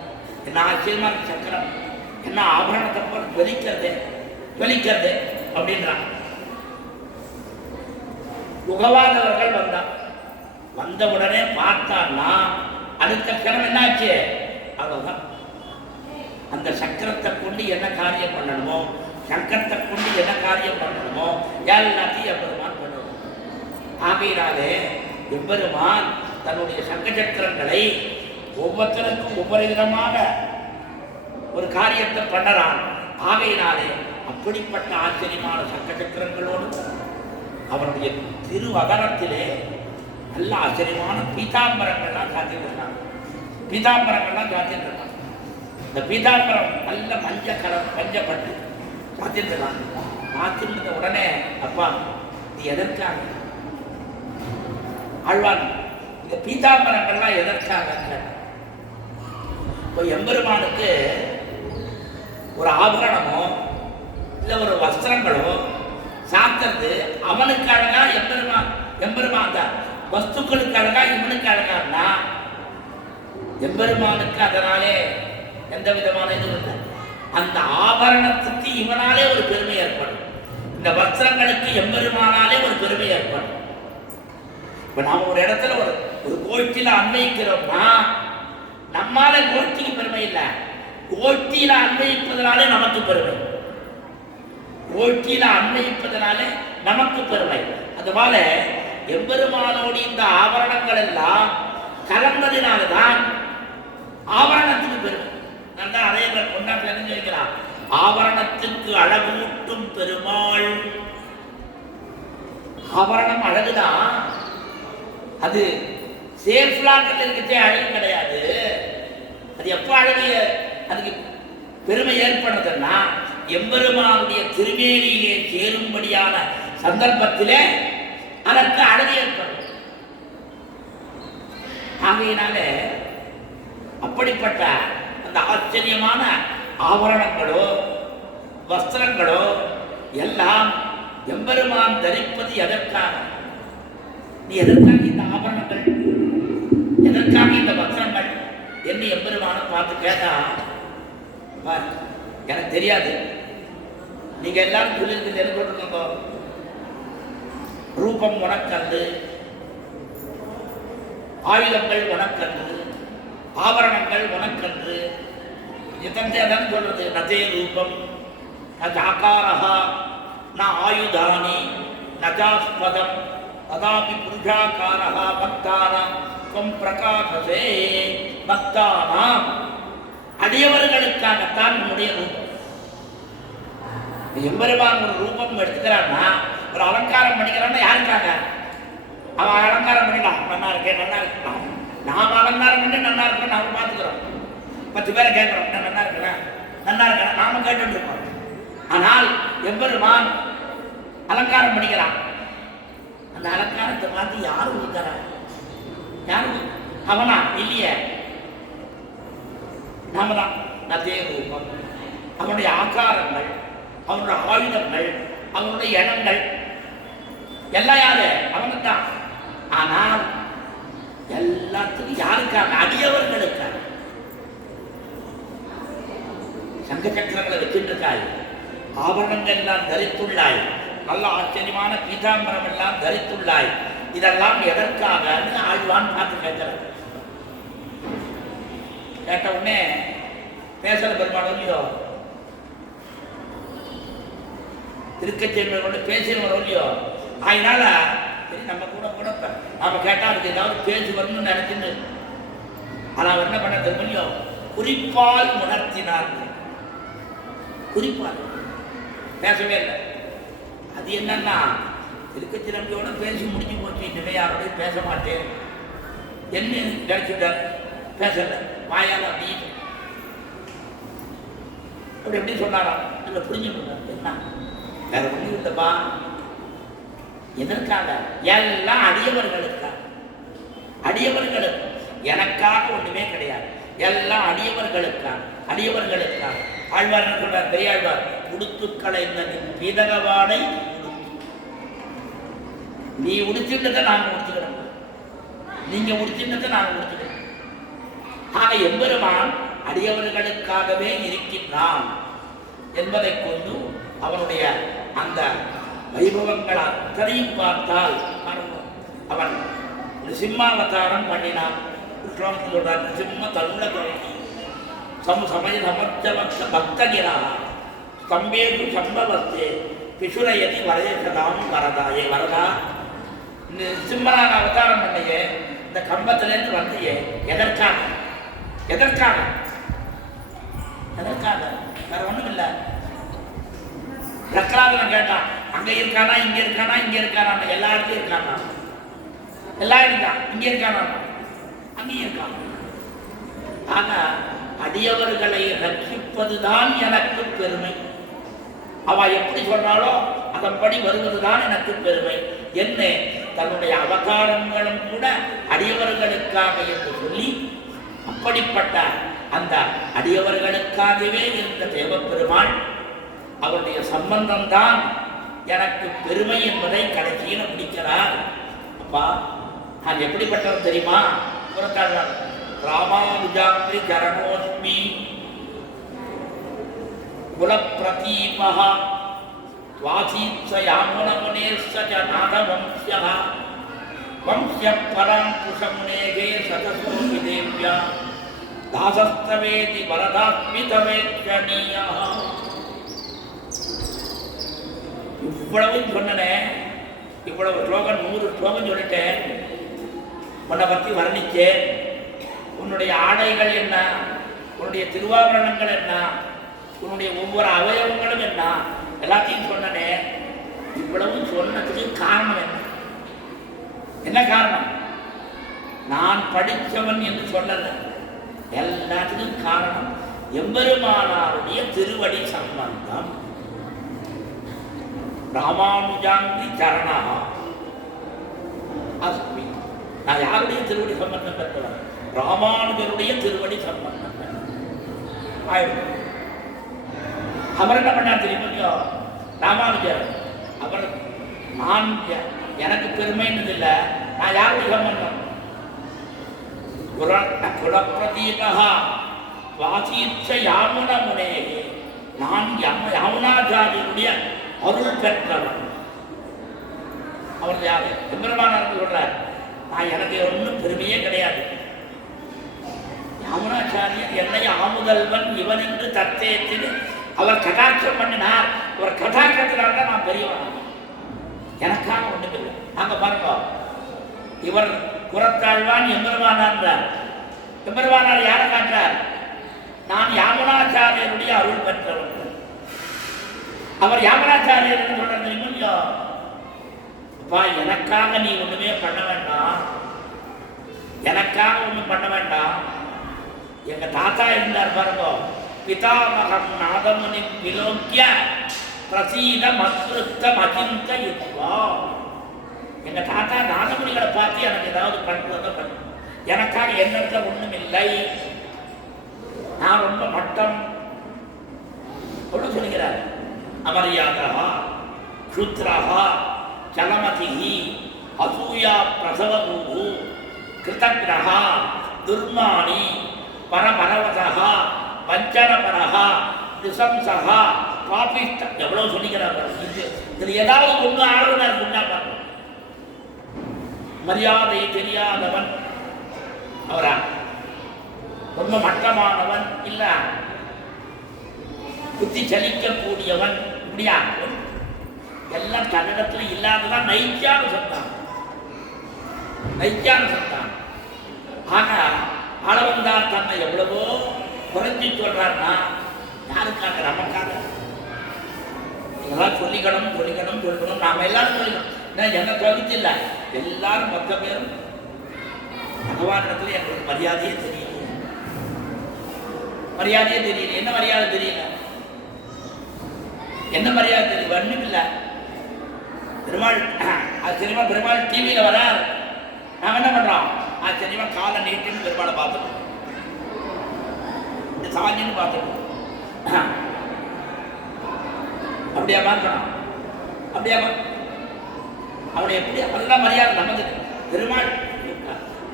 என்ன ஆச்சரியமா இருக்கு சக்கரம், என்ன ஆபரணத்தை போல ஜொலிக்கிறது அப்படின்றான். உகவாதவர்கள் வந்த உடனே பார்த்தான்னா அடுத்த கிழமை என்னாச்சு, அவ்வளவுதான். அந்த சக்கரத்தை கொண்டு என்ன காரியம் பண்ணணுமோ, சக்கரத்தை கொண்டு என்ன காரியம் பண்ணணுமோ எல்லாத்தையும் எம்பெருமான் பண்ணணும். ஆகையினாலே எம்பெருமான் தன்னுடைய சங்க சக்கரங்களை ஒவ்வொருத்தருக்கும் ஒவ்வொரு விதமாக ஒரு காரியத்தை பண்ணறான். ஆகையினாலே அப்படிப்பட்ட ஆச்சரியமான சங்க சக்கரங்களோடு அவருடைய திருவகரத்திலே நல்ல ஆச்சரியமான பீதாம்பரங்கள்லாம் சாத்தியிருக்காங்க. இந்த பீதாம்பரம் நல்ல மஞ்சள் கலர் பஞ்சப்பட்டு சாத்தியிருக்காங்க. சாத்திருந்த உடனே அப்பா இது எதற்காக? ஆழ்வான் இந்த பீதாம்பரங்கள்லாம் எதற்காக? இப்போ எம்பெருமானுக்கு ஒரு ஆபரணமோ இல்லை ஒரு வஸ்திரங்களோ சாத்துறது அவனுக்கு அழகா, எம்பெருமான் அந்த வஸ்துக்களுக்கு அழகா, இவனுக்கு அழகான்னா எம்பெருமானுக்கு அதனாலே எந்த விதமான இதுவும் இல்லை. அந்த ஆபரணத்துக்கு இவனாலே ஒரு பெருமை ஏற்படும், இந்த வஸ்திரங்களுக்கு எம்பெருமானாலே ஒரு பெருமை ஏற்படும். இப்ப நாம ஒரு இடத்துல ஒரு கோஷ்டியில அன்வயிக்கிறோம்னா நம்மால கோஷ்டிக்கு பெருமை இல்லை, கோஷ்டியில அன்வயிப்பதனாலே நமக்கு பெருமை, கோஷ்டியில அன்வயிப்பதனாலே நமக்கு பெருமை. அதுபோல எம்பெருமானோடு இந்த ஆபரணங்கள் எல்லாம் கலந்ததினால்தான் ஆபரணத்துக்கு பெருமை. நல்லா அதே கொண்டாட்டில் என்ன சொல்லிக்கிறான், ஆபரணத்துக்கு அழகூட்டும் பெருமாள். ஆபரணம் அழகுதான், அது சேஃப்லாக்கள் இருக்கிறதே அழகு கிடையாது. அது எப்போ அழகு, அதுக்கு பெருமை ஏற்படுறதுன்னா எம்பெருமானுடைய திருமேனியிலே சேரும்படியான சந்தர்ப்பத்திலே அதற்கு அழகு ஏற்படும். ஆகையினால அப்படிப்பட்ட அந்த ஆச்சரியமான ஆபரணங்களோ வஸ்திரங்களோ எல்லாம் எம்பெருமான் தரிப்பது எதற்காக? நீ எதற்காக இந்த ஆபரணங்கள், எதற்காக இந்த வஸ்திரங்கள் என்று எம்பெருமான பார்த்து கேட்டா, எனக்கு தெரியாது, நீங்க எல்லாரும் சொல்லியிருக்கு என்ன சொல்றீங்க, ரூபம் உனக்கன்று, ஆயுதங்கள் உனக்கன்று, ஆபரணங்கள் உனக்கன்று. அதான் சொல்றது, நதே ரூபம் நகாரஹா ந ஆயுதானி நஜாஸ்பதம் ததாபி புருஷாகாரஹா பக்தானாம் த்வம் பிரகாசசே. பக்தானாம் அடியவர்களுக்காகத்தான் உன்னுடைய ரூபம். எம்பெருமான் ஒரு ரூபம் எடுத்துக்கிறான்னா, ஒரு அலங்காரம் பண்ணிக்கிறான்னா யாருக்காக? அவன் அலங்காரம் பண்ணிக்கலாம், நல்லா இருக்கேன் நல்லா இருக்கலாம், நாம் அலங்காரம் பண்ணி நல்லா இருக்கணும், நாம பார்த்துக்கிறோம். 10 பேரை கேட்கிறோம், நல்லா இருக்கிறேன் நல்லா இருக்கேன், நாம கேட்டு இருக்கோம். ஆனால் எம்பெருமான் அலங்காரம் பண்ணிக்கிறான், அந்த அலங்காரத்தை பார்த்து யாரும் இருக்கிறான், யாரும் அவனா இல்லையே, நாம தான். அதே ரூபம், அவனுடைய ஆகாரங்கள், அவனுடைய ஆயுதங்கள், அவனுடைய எண்ணங்கள் எல்லாம் யாரு? அவனுக்கு தான். ஆனால் எல்லாத்துக்கும் யாருக்காக? அடியவர்களுக்காக. சங்க சக்கரங்களை வச்சிருக்காய், ஆபரணங்கள் எல்லாம் தரித்துள்ளாய், நல்ல ஆச்சரியமான பீதாம்பரம் எல்லாம் தரித்துள்ளாய், இதெல்லாம் எதற்காக ஆழ்வான் பார்த்து கேட்கிறார். கேட்ட உடனே பேசல பெருமாள் இல்லையோ, திருக்கச்சேரியோட பேசினவர் இல்லையோ, அதனால சரி நம்ம கூட கூட நாம கேட்டா அதுக்கு ஏதாவது பேச்சு வரணும்னு நினைச்சுன்னு ஆனால் என்ன பண்ண தெரியுமோ, குறிப்பால் உணர்த்தினார். குறிப்பால் பேசவே இல்லை. அது என்னன்னா, திருக்கச்சிரம்பியோட பேசி முடிஞ்சு போச்சு, இனிமே யாரோடய பேச மாட்டேன் என்ன நினைச்சுட்டார். பேசல, வாயால் அப்படின்னு அப்படி எப்படி சொன்னாராம், இல்லை புரிஞ்சுக்கணும். என்ன வேற ஒன்றும் இல்லைப்பா, எதற்காக? எல்லாம் அடியவர்களுக்காக. அடியவர்களுக்கு, எனக்காக ஒன்றுமே கிடையாது, எல்லாம் அடியவர்களுக்காக. அடியவர்களுக்காக ஆழ்வார் என்ன சொல்றார், பெரியாழ்வார், உடுத்துக்களை பீதகவாடை நீ உடுத்தின்றதை நாங்கள் உடுத்துக்கிறோம், நீங்க உடுத்தின்றதை நாங்கள் உடுத்துக்கிறோம். ஆக எம்பெருமான் அடியவர்களுக்காகவே இருக்கின்றான் என்பதை கொண்டு அவனுடைய அந்த வைபவங்கள் அத்தனையும் பார்த்தால் அவன் சிம்மாவதாரம் பண்ணினான். சொல்றார், சிம்ம தருண சமய சமர்த்த பக்தகிரா ஸ்தம்பேது சம்பவத்தே பிசுரையதி வரையதாம் வரதாயே. வரதா, இந்த சிம்மனாக அவதாரம் பண்ணியே, இந்த கம்பத்திலேருந்து வந்தியே, எதற்காக? எதற்காக? எதற்காக? வேற ஒண்ணும் இல்லை. பிரகலாதன் கேட்டான், அங்க இருக்கானா, இங்க இருக்கானா, இங்க இருக்கானா, எல்லா இடத்துலையும் இருக்கானா, எல்லாம் இருக்கான், இங்க இருக்கானா, அங்கேயும் இருக்கான். ஆனா அடியவர்களை ரட்சிப்பதுதான் எனக்கு பெருமை. அவ எப்படி சொன்னாலோ அதன்படி வருவதுதான் எனக்கு பெருமை. என்ன தன்னுடைய அவதாரங்களும் கூட அடியவர்களுக்காக என்று சொல்லி அப்படிப்பட்ட அந்த அடியவர்களுக்காகவே இருந்த தேவப்பெருமாள் அவருடைய சம்பந்தம்தான் எனக்கு பெருமை என்பதை கடைசியில் முடிக்கிறார். அப்பா நான் எப்படிப்பட்டவன் தெரியுமா? புறத்தாழ்வார் ராமானுஜாத்ரி சரணோஸ்மி குலப்பிரதீபஹ வாசீத்ஸ யாமுனமுனேஸ்ஸ ச நாதவம்ஸ்யஹ வம்ஸ்ய பராங்குஷமுனேகே சதசோபி தேவ்யா தாசஸ்தவேதி வரதாஸ்மிதவேத்யனீயா. இவ்வளவும் சொன்னேன், இவ்வளவு ஸ்லோகம் 100 ஸ்லோகம் சொல்லிட்டேன். உன்னை பற்றி வர்ணிச்சேன். உன்னுடைய ஆடைகள் என்ன, உன்னுடைய திருவாபரணங்கள் என்ன, உன்னுடைய ஒவ்வொரு அவயவங்களும் என்ன, எல்லாத்தையும் சொன்னனே. இவ்வளவும் சொன்னதுக்கு காரணம் என்ன? என்ன காரணம்? நான் படித்தவன் என்று சொல்லல. எல்லாத்துக்கும் காரணம் எம்பெருமானாருடைய திருவடி சம்பந்தம். ராமானுஜாந்தி சரணா அஸ்மி. நான் யாருடைய திருவடி சம்பந்தம் பெற்றவன்? ராமானுஜருடைய திருவடி சம்பந்தம் ஆயிடும். அவர் என்ன பண்ணார் தெரியுமா? ராமானுஜர் அவர் நான் எனக்கு பெருமைன்னு இல்லை, நான் யாருடைய சம்பந்தம்? குலப்பிரதீபஹ வாசீத்ஸ யாமுனமுனே. நான் யாமுனாச்சாரியருடைய அருள் பெற்றவன். அவர் யாரு? எம்பெருமானார் சொல்றார், நான் எனக்கு ஒன்றும் பெருமையே கிடையாது. யாமுனாச்சாரியர் என்னை ஆமுதல்வன் இவன் என்று தத்தேத்தில் அவர் கடாட்சம் பண்ணினார். அவர் கடாட்சத்தினால தான் நான் பெரியவன். எனக்காக ஒன்றும் இல்லை. நாங்க பாருங்க, இவர் புறத்தாழ்வான் எம்பெருமானார். எம்பெருமானார் யாரை காட்டுறார்? நான் யாமுனாச்சாரியருடைய அருள் பெற்றவன். அவர் யாமுனாச்சாரியர் என்று சொல்றது இல்லையோ. அப்பா எனக்காக நீ ஒண்ணுமே பண்ண வேண்டாம், எனக்காக ஒண்ணும் பண்ண வேண்டாம். எங்க தாத்தா இருந்தார் பாருங்க, பிதாமகம் நாதமுனி விலோக்கிய பிரசீத மத்ருத்தம் அச்சிந்த யுத்வா. எங்க தாத்தா நாதமுனிகளை பார்த்து எனக்கு ஏதாவது பண்ணுறத பண்ணு. எனக்காக என்னிடத்துல ஒண்ணும் இல்லை, நான் ரொம்ப மட்டம் சொல்லுகிறார். அமரியாதா க்ஷுத்ரஹா சலமதிஹி அசூயா பிரசவபூஹு கிருதக்ரஹா துர்மானி பரபரவதஹா வஞ்சனபரஹா நிசம்சஹா பாபிஷ்ட. எவ்வளவு சொல்லிக்கிறார். இது ஏதாவது ஒன்று ஆளுநர் முன்னா பாருங்க. மரியாதை தெரியாதவன் அவரா? ரொம்ப மட்டமானவன் இல்ல, புத்தி சலிக்கக்கூடியவன் இப்படியா? எல்லாம் தன்னிடத்துல இல்லாததான் நைச்சான சத்தான், நைச்சான சத்தான். ஆனா அளவந்தார் தன்னை எவ்வளவோ குறைஞ்சி சொல்றாருன்னா யாருக்காக? நமக்காக. இதெல்லாம் சொல்லிக்கணும் சொல்லிக்கணும் சொல்லிக்கணும், நாம எல்லாரும் சொல்லிக்கணும். என்ன தகுதி இல்லை, எல்லாரும் மொத்த பேரும் பகவானிடத்துல எனக்கு மரியாதையே தெரியல, மரியாதையே தெரியல. என்ன மரியாதை தெரியல? என்ன மரியாதை தெரியல? ஒண்ணும் இல்லை. பெருமாள் ஆச்சரியமா பெருமாள் டிவியில வரார், நாம என்ன பண்றோம்? ஆச்சரியமா காலை நீட்டுன்னு பெருமாளை பார்த்துட்டோம், சாஞ்சின்னு பார்த்துட்டோம். அப்படியா பார்க்கணும்? அப்படியா அவனை எப்படி? அதெல்லாம் மரியாதை நமக்கு. பெருமாள்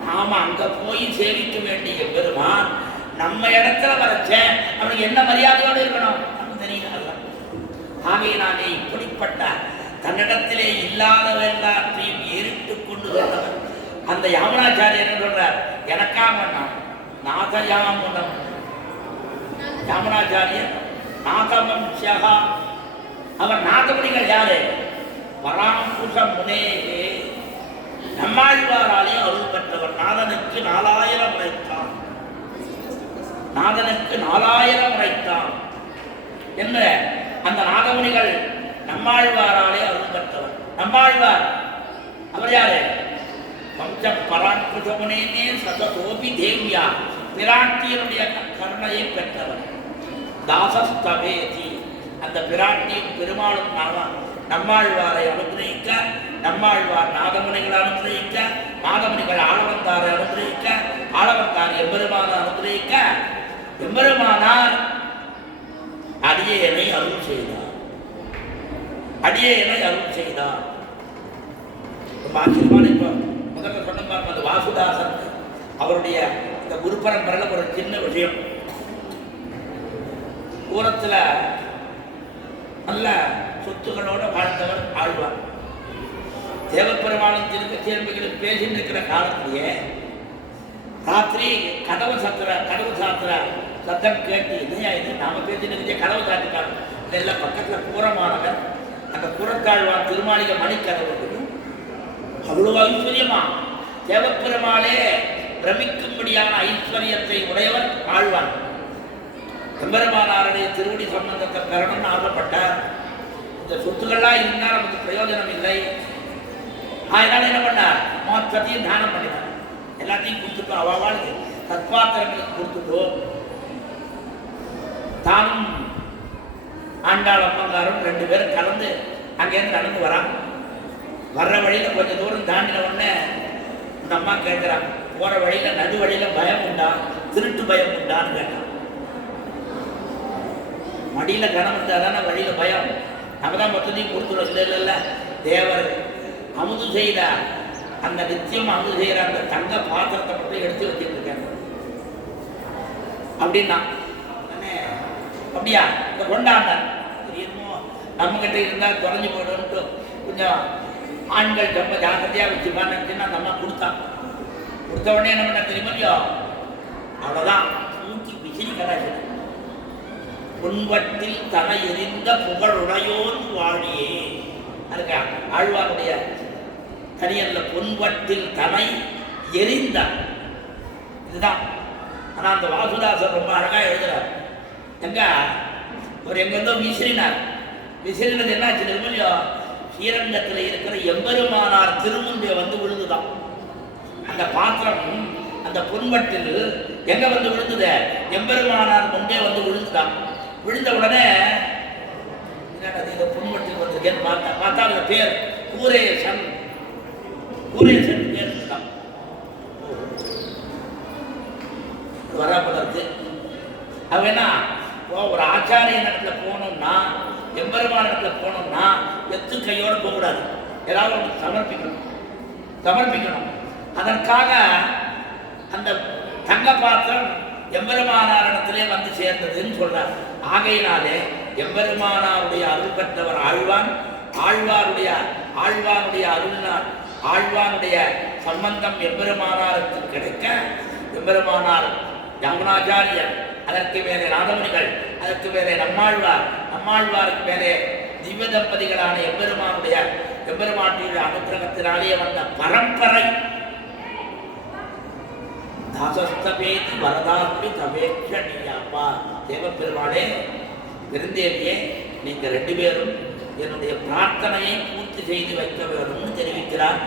நாம அங்க போய் சேவிக்க வேண்டிய பெருமான் நம்ம இடத்துல வரைச்ச அவனுக்கு என்ன மரியாதையோடு இருக்கணும் நமக்கு தெரியல. ஆகையினாலே இப்படிப்பட்ட தன்னிடத்திலே இல்லாதவெல்லாத்தையும் ஏறிட்டுக் கொண்டு வந்தவர் அந்த யாமுனாச்சாரியர் சொல்றார், எனக்காக வேண்டாம். நாதயாமுனம் யாமுனாச்சாரியர் நாதவம்சா. அவர் நாதமுனிகள் யாரு? பராங்குஷ முனேகே. நம்மாழ்வாராலே அருள் பெற்றவர். நாதனுக்கு 4000 உரைத்தான், நாதனுக்கு 4000 உரைத்தான் என்ற அந்த நாதமுனிகள் நம்மாழ்வாராலே அருள் பெற்றவர். நம்மாழ்வார் அவர் யாரு? வம்ச பராங்குஷமுனே சதகோபி தேவியா. பிராட்டியனுடைய கருணையை பெற்றவர். தாசஸ்தவேதி. அந்த பிராட்டியும் பெருமாளும் நம்மாழ்வாரை அனுகிரகிக்க நம்மாழ்வார் நாதமுனிகள் அனுகிரகிக்க, நாதமுனிகள் ஆளவந்தாரை அனுகிரகிக்க, ஆளவந்தார் எம்பெருமான அனுகிரகிக்க, எம்பெருமானார் அடியேனை அருள் செய்தார். அடியேனை அருள் செய்தார். ரொம்ப ஆச்சரியமான இப்போ முதல்ல சொன்ன பாருங்க, அந்த வாசுதாசன் அவருடைய இந்த குரு பரம்பரையில் ஒரு சின்ன விஷயம். ஊரத்தில் நல்ல சொத்துக்களோட வாழ்ந்தவர் ஆழ்வார். தேவப்பெருமாளும் திருக்கச்சேர்மைகளும் பேசின்னு இருக்கிற காலத்திலேயே ராத்திரி கதவு சாத்திர சத்தம் கேட்டு, இல்லையா இது நாம பேசின்னு கதவு சாத்திட்டாங்க. இதெல்லாம் பக்கத்தில் கூரமானவர், அந்த கூரத்தாழ்வார் திருமாளிகை மணிக்கதவு அவ்வளவு ஐஸ்வர்யமா தேவப்பெருமாளே பிரமிக்கும்படியான ஐஸ்வர்யத்தை உடையவர் ஆழ்வார். எம்பெருமானாருடைய திருவடி சம்பந்தத்தை பெறணும்னு ஆசைப்பட்டார். இந்த சொத்துக்கள்லாம் இருந்தால் நமக்கு பிரயோஜனம் இல்லை. அதனால என்ன பண்ணார், மொத்தத்தையும் தானம் பண்ணினார். எல்லாத்தையும் கொடுத்துட்டோம், அவளுக்கு தத்பாத்திரங்களுக்கு கொடுத்துட்டோம். தானும் ஆண்டாள் அம்மங்காரும் 2 பேரும் கலந்து அங்கேருந்து நடந்து வராங்க. வர்ற வழியில் கொஞ்சம் தூரம் தாண்டின உடனே இந்த அம்மா கேட்குறாங்க, போகிற வழியில் நடு வழியில் பயம் உண்டா, திருட்டு பயம் உண்டான்னு கேட்டான். மடியில் கனம் இருந்தால் தானே வழியில் பயம். நம்ம தான் மொத்தத்தையும் கொடுத்துடும். இல்லை இல்லை இல்லை, தேவர் அமுது செய்த அந்த நித்தியம் அமுது செய்கிற அந்த தங்க பாத்திரத்தை மட்டும் எடுத்து வச்சுட்டு இருக்காங்க அப்படின்னா. அப்படியா இந்த கொண்டாண்டார் தெரியுமோ, நம்மக்கிட்ட இருந்தால் தொலைஞ்சு போய்டும்ட்டு கொஞ்சம் ஆண்கள் ரொம்ப ஜாக்கிரதையாக வச்சுப்பான்னு அந்த அம்மா கொடுத்தான். கொடுத்த உடனே என்ன பண்ண தெரியுமா இல்லையோ, அவ்வளோதான் தூக்கி விசிறி கடாச்சு. புன்வட்டில் தலை எறிந்த புகழுடையோன் வாழியே, அதுக்கு ஆழ்வாருடைய தனியல்ல பொன்வட்டில் தலை எரிந்தார். இதுதான். ஆனால் அந்த வாசுதாசர் ரொம்ப அழகாக எழுதுறார். எங்க ஒரு எங்கெந்தோ விசிறினார். விசிறினது என்னாச்சு தெரியுமோ, ஸ்ரீரங்கத்தில் இருக்கிற எம்பெருமானார் திருமுன்பே வந்து விழுந்துதான். அந்த பாத்திரம் அந்த பொன்வட்டில் எங்க வந்து விழுந்தது, எம்பெருமானார் முன்பே வந்து விழுந்துதான். விழுந்த உடனே பொன்வட்டில் வந்திருக்கேன்னு பார்த்தா அந்த பேர் கூரேசன். கூரேசன் பேர் தான் வரப்பதற்கு. அவனா ஒரு ஆச்சாரிய இடத்துல போனோம்னா, எம்பெருமான இடத்துல போனோம்னா எத்து கையோடு போகக்கூடாது, ஏதாவது ஒன்று சமர்ப்பிக்கணும். அதற்காக அந்த தங்க பாத்திரம் எம்பெருமானார் இடத்திலே வந்து சேர்ந்ததுன்னு சொல்றார். ஆகையினாலே எம்பெருமானாருடைய அருள் பெற்றவர் ஆழ்வான். ஆழ்வானுடைய அருள்னால் ஆழ்வானுடைய சம்பந்தம் எம்பெருமானாருக்கு கிடைக்க, எம்பெருமானார் யமுனாச்சாரியர், அதற்கு மேலே நாதமுனிகள், அதற்கு மேலே நம்மாழ்வாருக்கு மேலே திவ்ய தம்பதிகளான எம்பெருமானுடைய அனுகிரகத்தினாலே வந்த பரம்பரை. தாசஸ்தபேதி வரதாத்மி தவேட்சணியாப்பா, தேவப்பெருமாளே பெருந்தேவியே, நீங்கள் 2 பேரும் என்னுடைய பிரார்த்தனையை பூர்த்தி செய்து வைக்க வேணும்னு தெரிவிக்கிறார்.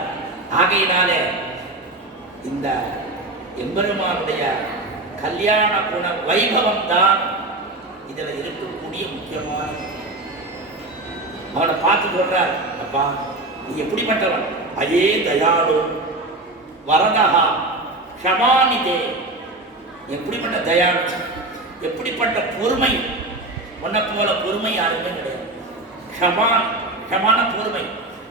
ஆகையினாலே இந்த எம்பெருமானுடைய கல்யாண குண வைபவம் தான் இதில் இருக்கக்கூடிய முக்கியமான. அவனை பார்த்து சொல்றார், அப்பா நீ எப்படிப்பட்டவன், அயே தயாளு வரதா ஷமானிதே, எப்படிப்பட்ட தயாளு, எப்படிப்பட்ட பொறுமை, உன்னை போல பொறுமை யாருமே கிடையாது. ஷமான பொறுமை.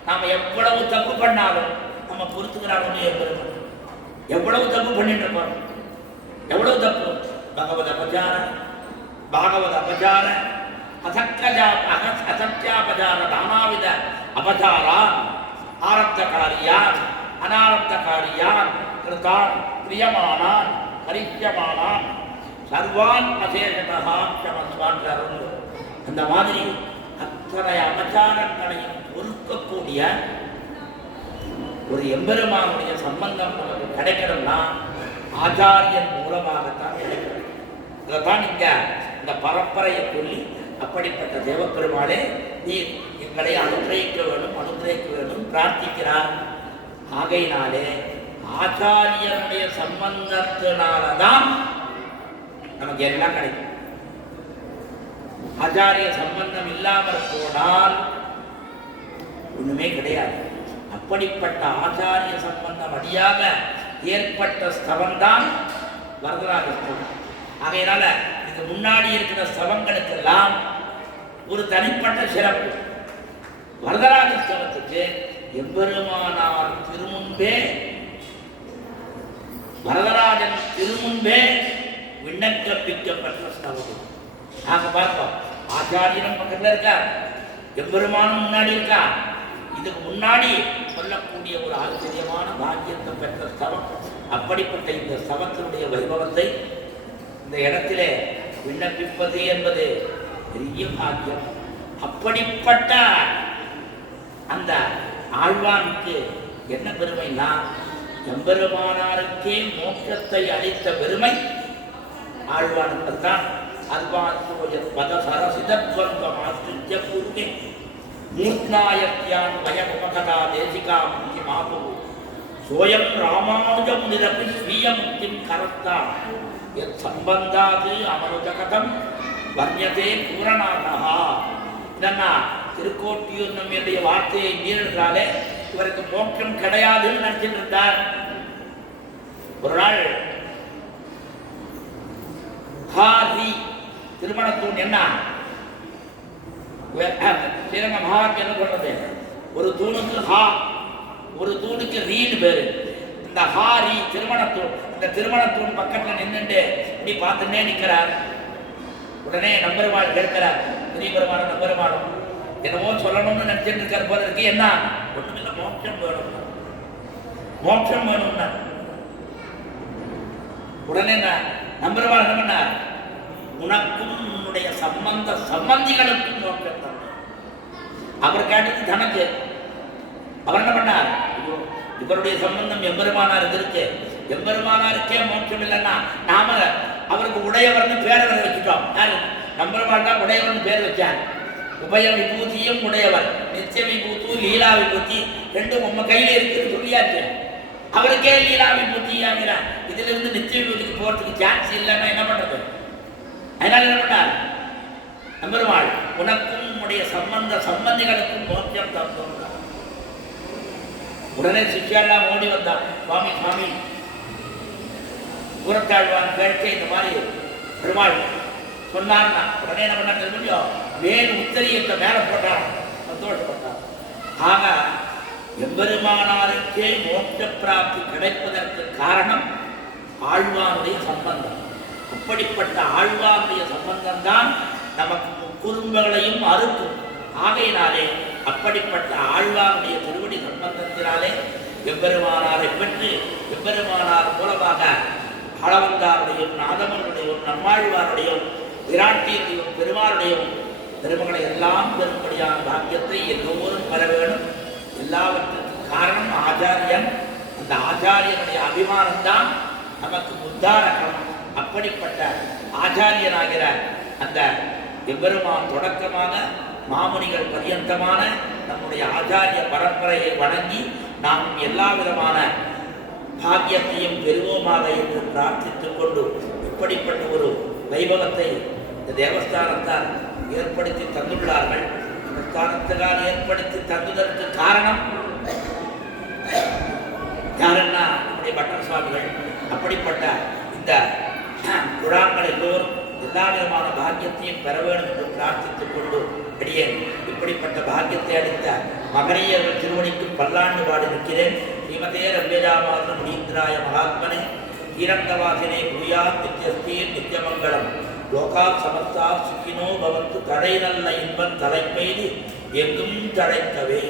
நாம் எவ்வளவு தப்பு பண்ணாலும் நம்ம பொறுத்துக்கிறாங்க. எவ்வளவு தப்பு பண்ணிட்டு இருக்கோம், எவ்வளவு தப்பு. பாகவத அபச்சார அசத்யாபச்சார நானாவித அபச்சாரான் ஆரப்தகாரியான் அனாரப்தகாரியான் கிருதான் பிரியமானான் கரிஷ்யமானான் சர்வான் அசேஷதாம் சமஸ்வான். அந்த மாதிரி அத்தனை அபச்சாரங்களையும் பொறுக்கக்கூடிய ஒரு எம்பெருமானுடைய சம்பந்தம் நமக்கு கிடைக்கணும்னா ஆச்சாரியன் மூலமாகத்தான் கிடைக்கிறது. அதைத்தான் இங்க இந்த பரம்பரையை சொல்லி, அப்படிப்பட்ட தேவப்பெருமாளே நீர் எங்களை அனுகிரகிக்க வேண்டும் பிரார்த்திக்கிறார். ஆகையினாலே ஆச்சாரியனுடைய சம்பந்தத்தினால்தான் நமக்கு எல்லாம் கிடைக்கும். ஆச்சாரிய சம்பந்தம் இல்லாமல் போனால் ஒண்ணுமே கிடையாது. அப்படிப்பட்ட ஆச்சாரிய சம்பந்தம் வழியாக ஏற்பட்ட ஸ்தவம்தான் வரதராஜ ஸ்தவம். ஆகையினால இதுக்கு முன்னாடி இருக்கிற ஸ்தவங்களுக்கெல்லாம் ஒரு தனிப்பட்ட சிறப்பு. வரதராஜ ஸ்தவத்துக்கு எம்பெருமானார் திருமுன்பே, வரதராஜன் திருமுன்பே விண்ணப்பிக்கப்பட்ட ஸ்தவம். நாங்க பார்ப்போம், ஆச்சாரியனும் பக்கத்தில் இருக்கா, எம்பெருமானும் முன்னாடி இருக்கா. இதுக்கு முன்னாடி சொல்லக்கூடிய ஒரு ஆச்சரியமான பாக்கியத்தை பெற்ற ஸ்தவம். அப்படிப்பட்ட இந்த ஸ்தவத்தினுடைய வைபவத்தை இந்த இடத்திலே விண்ணப்பிப்பது என்பது பெரிய பாக்கியம். அப்படிப்பட்ட அந்த ஆழ்வானுக்கு என்ன பெருமைனா, எம்பெருமானாருக்கே மோட்சத்தை அளித்த பெருமை ஆழ்வானுக்கு தான். மூர்த்நாயத்யான் வயமுகதா தேசிகா முக்தி மாபு சோயம் ராமானுஜமுனிரபி ஸ்வீய முக்திம் கரத்தா எத் சம்பந்தாது அமருஜகதம் வர்ணியதே பூரணாதா. இதன்னா திருக்கோட்டியூர் நம்முடைய வார்த்தையை மீறினாலே இவருக்கு மோட்சம் கிடையாதுன்னு நினைச்சிட்டு இருந்தார். ஒரு நாள் ஹாரி திருமணத்தூண் என்ன ஸ்ரீரங்க மகாக்கு என்ன சொல்றது, ஒரு தூணுக்கு ஹா, ஒரு தூணுக்கு ரீன்னு பேரு. இந்த ஹாரி திருமணத்தூண், இந்த திருமணத்தூண் பக்கத்துல நின்றுட்டு இப்படி பார்த்துட்டே நிற்கிறார். உடனே நம்பெருமாள் கேட்கிறார், பெரிய பெருமானம் நம்பெருமானம் என்னமோ சொல்லணும்னு நினைச்சிட்டு இருக்கார் போல இருக்கு. என்ன ஒண்ணுமில்ல, மோட்சம் வேணும், மோட்சம் வேணும்னா. உடனே நம்பெருமாள் என்ன பண்ணார், உனக்கும் உன்னுடைய சம்பந்திகளுக்கும் மோட்சம் தான். அவர் கேட்டது தனக்கு. அவர் என்ன பண்ணார், இவருடைய சம்பந்தம் எம்பெருமானாருக்கு இருக்கு, எம்பெருமானாருக்கே மோட்சம் இல்லைன்னா நாம அவருக்கு உடையவர்னு பேரை வச்சுட்டோம். யாரு, நம்பெருமாள் தான் உடையவர்னு பேர் வச்சாங்க. உபய விபூதியும் உடையவர், நித்திய விபூத்து லீலா விபூதி ரெண்டும் உங்க கையில இருக்குன்னு சொல்லியாச்சு. அவருக்கே லீலா விபூதி ஆகிற இதுல இருந்து நித்திய விபூதிக்கு போறதுக்கு சான்ஸ் இல்லைன்னா என்ன பண்றது? அதனால என்ன பண்ணார் நம்பெருமாள், உனக்கும் உன்னுடைய சம்பந்திகளுக்கும் மோட்சம் தந்தோம். உடனே சிஷ்யெல்லாம் ஓடி வந்தான், சுவாமி சுவாமி புறத்தாழ்வான் கேட்க இந்த மாதிரி பெருமாள் சொன்னார்னா. உடனே என்ன பண்ணார் தெரியும், மேல் உத்தரியத்தை மேல போட்டார், சந்தோஷப்பட்டார். ஆக எம்பெருமானாருக்கே மோட்ச பிராப்தி கிடைப்பதற்கு காரணம் ஆழ்வானுடைய சம்பந்தம். அப்படிப்பட்ட ஆழ்வானுடைய சம்பந்தம் தான் நமக்கு குறும்புகளையும் அறுக்கும். ஆகையினாலே அப்படிப்பட்ட ஆழ்வானுடைய திருவடி சம்பந்தத்தினாலே எம்பெருமானாரை பெற்று எம்பெருமானார் மூலமாக ஆளவந்தாருடையும் நாதமனுடையும் நம்மாழ்வாருடையும் விராட்டியுடையும் பெருமாளுடையும் பெருமகளை எல்லாம் பெரும்படியான பாக்கியத்தை எல்லோரும் பெற வேணும். எல்லாவற்றுக்கும் காரணம் ஆச்சாரியன். அந்த ஆச்சாரியனுடைய அபிமானம்தான் நமக்கு உத்தாரகம். அப்படிப்பட்ட ஆச்சாரியனாகிற அந்த எம்பெருமான் தொடக்கமாக மாமுனிகள் பரியந்தமான நம்முடைய ஆச்சாரிய பரம்பரையை வணங்கி நாம் எல்லா விதமான பாக்கியத்தையும் பெறுவோமாக என்று பிரார்த்தித்துக் கொண்டு இப்படிப்பட்ட ஒரு வைபவத்தை இந்த தேவஸ்தானத்தால் ஏற்படுத்தி தந்துள்ளார்கள். இந்த ஸ்தானத்தால் ஏற்படுத்தி தந்துதற்கு காரணம் யாருன்னா நம்முடைய பட்டர் சுவாமிகள். அப்படிப்பட்ட இந்த குழாங்கள் எல்லோரும் எல்லா விதமான பாக்கியத்தையும் பெற வேண்டும் என்று பிரார்த்தித்துக் கொண்டு அடியேன் இப்படிப்பட்ட பாக்கியத்தை அளித்த மகனீயர்கள் திருவடிக்கு பல்லாண்டு பாடு நிற்கிறேன். ஸ்ரீமதே ரவ்யஜாமாத முனீந்திராய மகாத்மனே ஸ்ரீரங்கவாசினே பூயாத் நித்யஸ்தீர் நித்யமங்கலம் லோகாத் சமஸ்தா சுக்கினோ பவந்து தடை நல்ல இன்பம் தலைப்பெய்து எங்கும் தழைக்கவே.